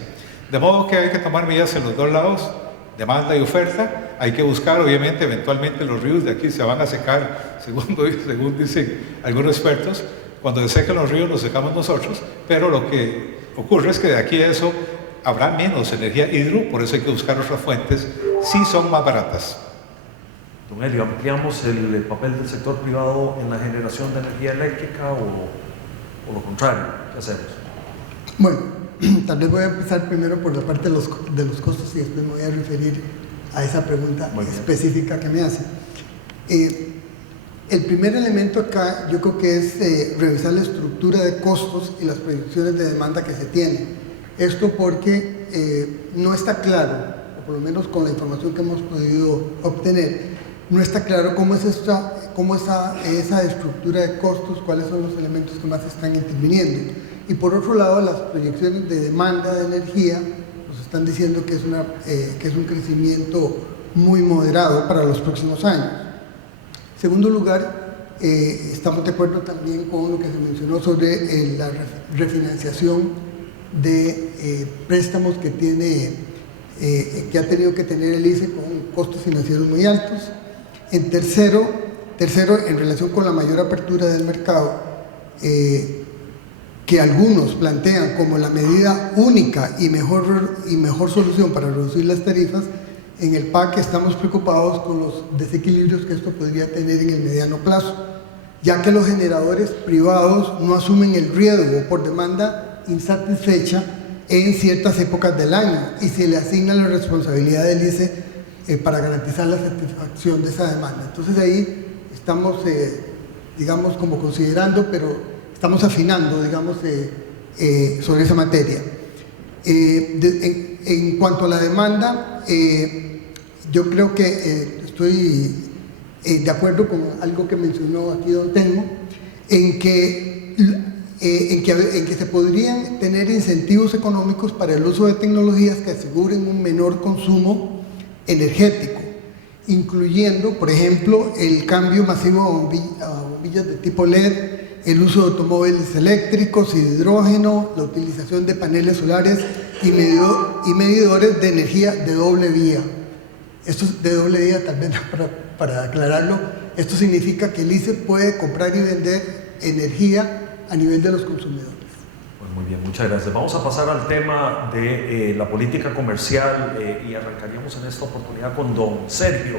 De modo que hay que tomar medidas en los dos lados, demanda y oferta. Hay que buscar, obviamente, eventualmente los ríos de aquí se van a secar, según dicen algunos expertos. Cuando se sequen los ríos, los secamos nosotros, pero lo que ocurre es que de aquí a eso habrá menos energía hidro, por eso hay que buscar otras fuentes, si son más baratas. Don Elio, ¿ampliamos el papel del sector privado en la generación de energía eléctrica o lo contrario? ¿Qué hacemos? Bueno, tal vez voy a empezar primero por la parte de los costos y después me voy a referir a esa pregunta específica que me hace. El primer elemento acá yo creo que es revisar la estructura de costos y las proyecciones de demanda que se tienen. Esto porque no está claro, o por lo menos con la información que hemos podido obtener, no está claro cómo es esa estructura de costos, cuáles son los elementos que más están interviniendo. Y por otro lado, las proyecciones de demanda de energía nos están diciendo que es un crecimiento muy moderado para los próximos años. En segundo lugar, estamos de acuerdo también con lo que se mencionó sobre la refinanciación de préstamos que ha tenido que tener el ICE con costos financieros muy altos. En tercero, en relación con la mayor apertura del mercado, que algunos plantean como la medida única y mejor solución para reducir las tarifas, en el PAC estamos preocupados con los desequilibrios que esto podría tener en el mediano plazo. ya que los generadores privados no asumen el riesgo por demanda insatisfecha en ciertas épocas del año y se le asigna la responsabilidad del ICE para garantizar la satisfacción de esa demanda. Entonces ahí estamos, digamos, como considerando, pero estamos afinando, digamos, sobre esa materia. En cuanto a la demanda, yo creo que estoy de acuerdo con algo que mencionó aquí don Tengo, en que se podrían tener incentivos económicos para el uso de tecnologías que aseguren un menor consumo energético, incluyendo, por ejemplo, el cambio masivo a bombillas de tipo LED, el uso de automóviles eléctricos y de hidrógeno, la utilización de paneles solares y medidores de energía de doble vía. Esto es de doble vía, tal vez para aclararlo, esto significa que el ICE puede comprar y vender energía a nivel de los consumidores. Pues muy bien, muchas gracias. Vamos a pasar al tema de la política comercial y arrancaríamos en esta oportunidad con don Sergio.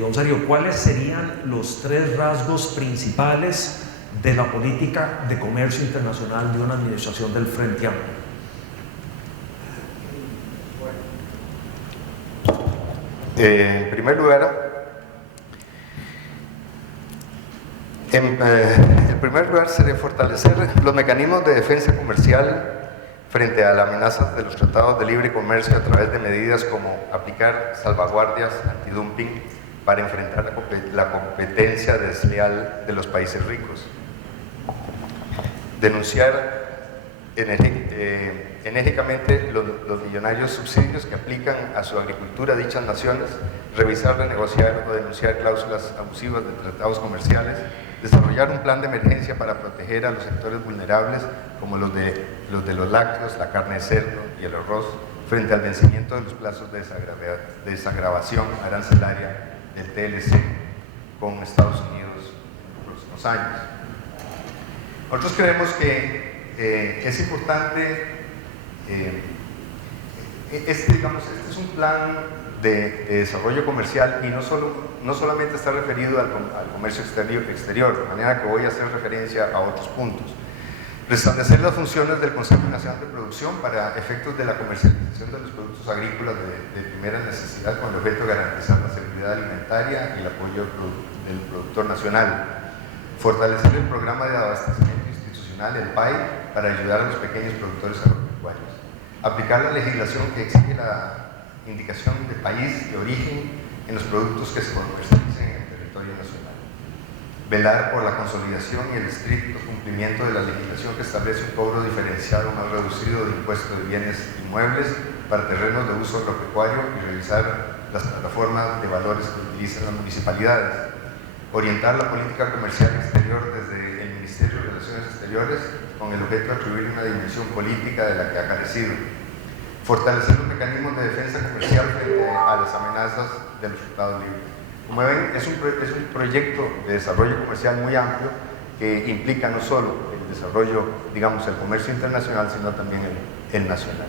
Don Sergio, ¿cuáles serían los 3 rasgos principales de la política de comercio internacional de una administración del Frente Amplio? En primer lugar, sería fortalecer los mecanismos de defensa comercial frente a las amenazas de los tratados de libre comercio a través de medidas como aplicar salvaguardias antidumping para enfrentar la competencia desleal de los países ricos. Denunciar enérgicamente los millonarios subsidios que aplican a su agricultura dichas naciones, revisar, renegociar o denunciar cláusulas abusivas de tratados comerciales, desarrollar un plan de emergencia para proteger a los sectores vulnerables como los de los lácteos, la carne de cerdo y el arroz frente al vencimiento de los plazos de desagravación arancelaria del TLC con Estados Este en los próximos años. Nosotros creemos que es importante, este es un plan de desarrollo comercial y no solamente está referido al comercio exterior, de manera que voy a hacer referencia a otros puntos. Restablecer las funciones del Consejo Nacional de Producción para efectos de la comercialización de los productos agrícolas de primera necesidad con el objeto de garantizar la seguridad alimentaria y el apoyo del productor nacional. Fortalecer el programa de abastecimiento institucional, el PAI, para ayudar a los pequeños productores agropecuarios. Aplicar la legislación que exige la indicación de país de origen en los productos que se comercialicen en el territorio nacional. Velar por la consolidación y el estricto cumplimiento de la legislación que establece un cobro diferenciado más reducido de impuestos de bienes inmuebles para terrenos de uso agropecuario y revisar las plataformas de valores que utilizan las municipalidades. Orientar la política comercial exterior desde el Ministerio de Relaciones Exteriores con el objeto de atribuir una dimensión política de la que ha carecido. Fortalecer los mecanismos de defensa comercial frente a las amenazas de los tratados libres. Como ven, es un proyecto de desarrollo comercial muy amplio que implica no solo el desarrollo, digamos, el comercio internacional, sino también el nacional.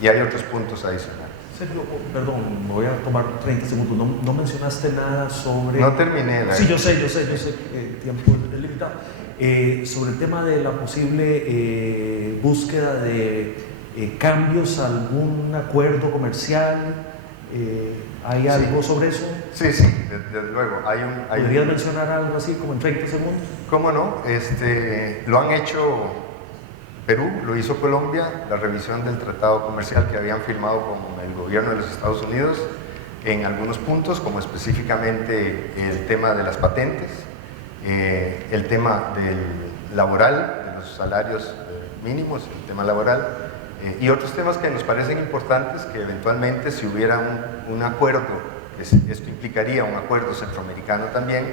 Y hay otros puntos adicionales. Sergio, perdón, me voy a tomar 30 segundos. No mencionaste nada sobre... No terminé. Sí, yo sé que tiempo es limitado. Sobre el tema de la posible búsqueda de cambios a algún acuerdo comercial, ¿hay algo sobre eso? Sí, desde luego. ¿Podrías mencionar algo así como en 30 segundos? ¿Cómo no? Lo han hecho Perú, lo hizo Colombia, la revisión del tratado comercial que habían firmado con el gobierno de los Estados Unidos en algunos puntos, como específicamente el tema de las patentes, el tema del laboral, de los salarios mínimos, el tema laboral, y otros temas que nos parecen importantes, que eventualmente si hubiera un acuerdo, esto implicaría un acuerdo centroamericano también,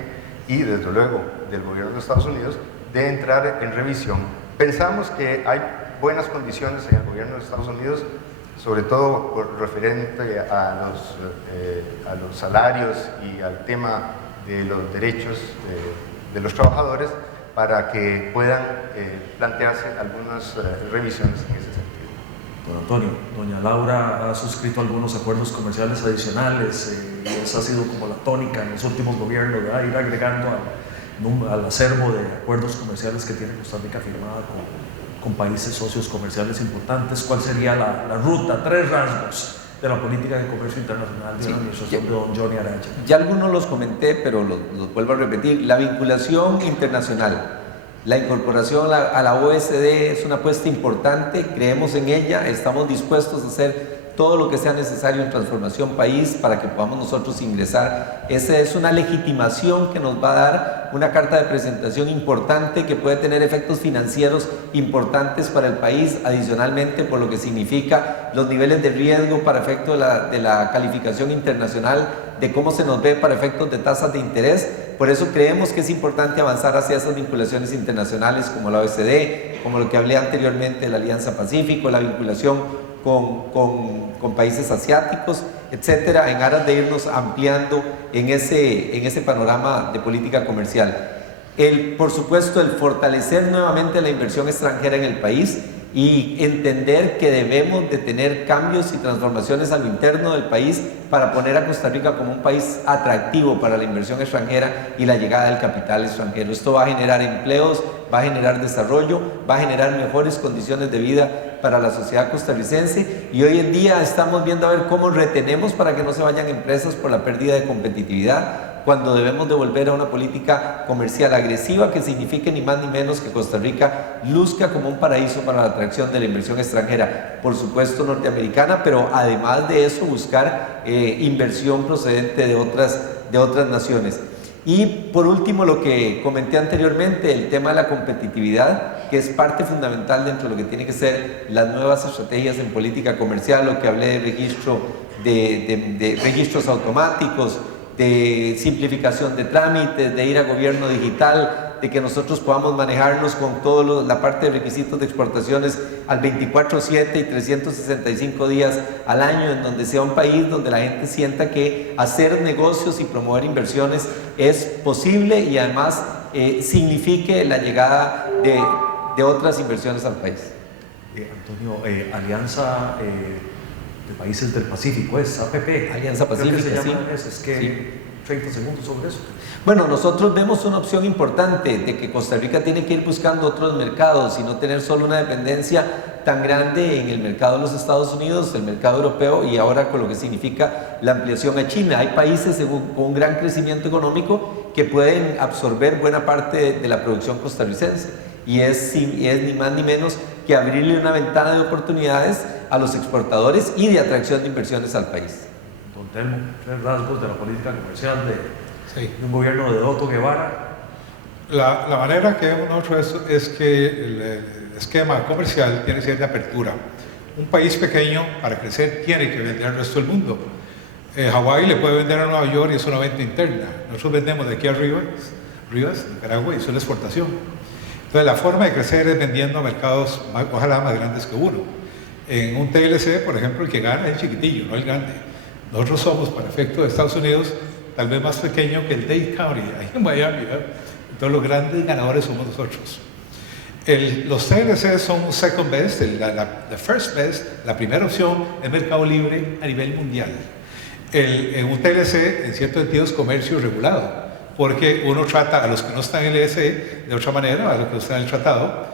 y desde luego del gobierno de Estados Unidos, de entrar en revisión. Pensamos que hay buenas condiciones en el gobierno de Estados Unidos, sobre todo por referente a los salarios y al tema de los derechos de los trabajadores, para que puedan plantearse algunas revisiones en ese sentido. Don Antonio, doña Laura ha suscrito algunos acuerdos comerciales adicionales, y esa ha sido como la tónica en los últimos gobiernos, ¿verdad? Ir agregando al acervo de acuerdos comerciales que tiene Costa Rica firmada con países socios comerciales importantes, ¿cuál sería la ruta, 3 rasgos de la política de comercio internacional de la administración de don Johnny Araya? Ya algunos los comenté, pero los vuelvo a repetir. La vinculación internacional, la incorporación a la OSD es una apuesta importante, creemos en ella, estamos dispuestos a hacer todo lo que sea necesario en transformación país para que podamos nosotros ingresar. Esa es una legitimación que nos va a dar una carta de presentación importante que puede tener efectos financieros importantes para el país, adicionalmente por lo que significa los niveles de riesgo para efecto de la calificación internacional, de cómo se nos ve para efectos de tasas de interés. Por eso creemos que es importante avanzar hacia esas vinculaciones internacionales como la OECD, como lo que hablé anteriormente de la Alianza Pacífico, la vinculación con países asiáticos, etcétera, en aras de irnos ampliando en ese panorama de política comercial. Por supuesto, el fortalecer nuevamente la inversión extranjera en el país y entender que debemos de tener cambios y transformaciones a lo interno del país para poner a Costa Rica como un país atractivo para la inversión extranjera y la llegada del capital extranjero. Esto va a generar empleos, va a generar desarrollo, va a generar mejores condiciones de vida para la sociedad costarricense, y hoy en día estamos viendo a ver cómo retenemos para que no se vayan empresas por la pérdida de competitividad, cuando debemos de volver a una política comercial agresiva que signifique ni más ni menos que Costa Rica luzca como un paraíso para la atracción de la inversión extranjera, por supuesto norteamericana, pero además de eso buscar inversión procedente de otras naciones. Y por último, lo que comenté anteriormente, el tema de la competitividad, que es parte fundamental dentro de lo que tiene que ser las nuevas estrategias en política comercial, lo que hablé de registro de registros automáticos, de simplificación de trámites, de ir a gobierno digital, de que nosotros podamos manejarnos con toda la parte de requisitos de exportaciones al 24/7 y 365 días al año, en donde sea un país donde la gente sienta que hacer negocios y promover inversiones es posible y además signifique la llegada de otras inversiones al país. Antonio, Alianza de Países del Pacífico, es APP. Alianza Pacífica, sí. Es que Sí. 30 segundos sobre eso. Bueno, nosotros vemos una opción importante de que Costa Rica tiene que ir buscando otros mercados y no tener solo una dependencia tan grande en el mercado de los Estados Unidos, el mercado europeo y ahora con lo que significa la ampliación a China. Hay países con un gran crecimiento económico que pueden absorber buena parte de la producción costarricense y es ni más ni menos que abrirle una ventana de oportunidades a los exportadores y de atracción de inversiones al país. Don Telmo, 3 rasgos de la política comercial Sí. de un gobierno de Otto Guevara. La manera que vemos nosotros es que el esquema comercial tiene cierta apertura. Un país pequeño, para crecer, tiene que vender al resto del mundo. Hawái le puede vender a Nueva York y es una venta interna. Nosotros vendemos de aquí a Rivas, Nicaragua, y eso es la exportación. Entonces, la forma de crecer es vendiendo a mercados ojalá más grandes que uno. En un TLC, por ejemplo, el que gana es el chiquitillo, no el grande. Nosotros somos, para efecto de Estados Unidos, tal vez más pequeño que el Dade County, ahí en Miami, ¿verdad? Entonces los grandes ganadores somos nosotros. Los TLC son un second best, la first best, la primera opción es mercado libre a nivel mundial. En un TLC, en cierto sentido, es comercio regulado, porque uno trata a los que no están en el ESE de otra manera, a los que no están en el tratado,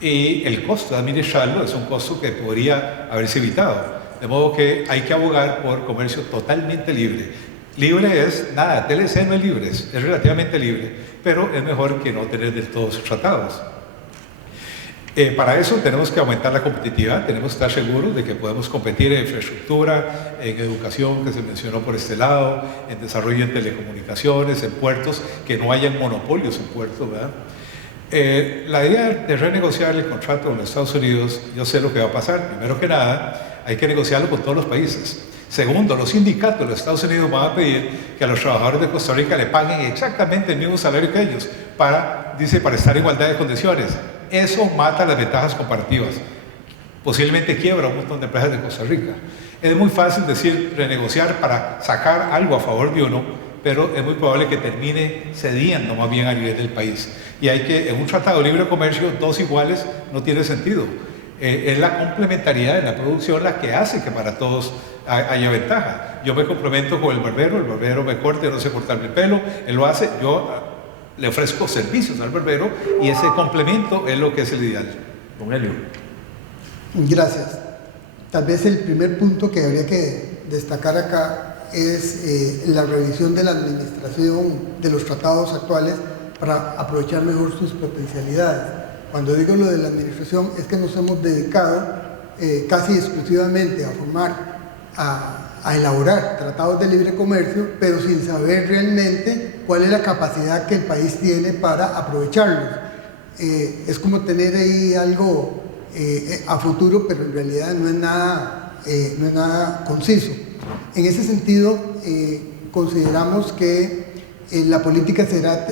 y el costo de administrarlo es un costo que podría haberse evitado. De modo que hay que abogar por comercio totalmente libre. Libre es nada, TLC no es libre, es relativamente libre, pero es mejor que no tener del todo sus tratados. Para eso tenemos que aumentar la competitividad, tenemos que estar seguros de que podemos competir en infraestructura, en educación, que se mencionó por este lado, en desarrollo en telecomunicaciones, en puertos, que no hayan monopolios en puertos, ¿verdad? La idea de renegociar el contrato con los Estados Unidos, yo sé lo que va a pasar. Primero que nada, hay que negociarlo con todos los países. Segundo, los sindicatos de los Estados Unidos van a pedir que a los trabajadores de Costa Rica le paguen exactamente el mismo salario que ellos para estar en igualdad de condiciones. Eso mata las ventajas comparativas. Posiblemente quiebra un montón de empresas de Costa Rica. Es muy fácil decir renegociar para sacar algo a favor de uno, pero es muy probable que termine cediendo más bien a nivel del país. Y hay que, en un tratado de libre comercio, dos iguales no tiene sentido. Es la complementariedad en la producción la que hace que para todos haya ventaja. Yo me complemento con el barbero me corta y no sé cortarme el pelo, él lo hace, yo le ofrezco servicios al barbero y ese complemento es lo que es el ideal. Don Helio. Gracias. Tal vez el primer punto que habría que destacar acá es la revisión de la administración de los tratados actuales para aprovechar mejor sus potencialidades. Cuando digo lo de la administración es que nos hemos dedicado casi exclusivamente a formar, a elaborar tratados de libre comercio, pero sin saber realmente cuál es la capacidad que el país tiene para aprovecharlos. Es como tener ahí algo a futuro, pero en realidad no es nada conciso. En ese sentido, consideramos que la política será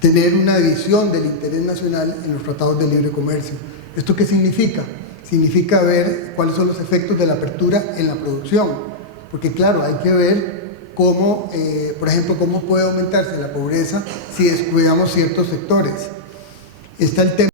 tener una visión del interés nacional en los tratados de libre comercio. ¿Esto qué significa? Significa ver cuáles son los efectos de la apertura en la producción, porque claro, hay que ver cómo, por ejemplo, cómo puede aumentarse la pobreza si descuidamos ciertos sectores. Está el tema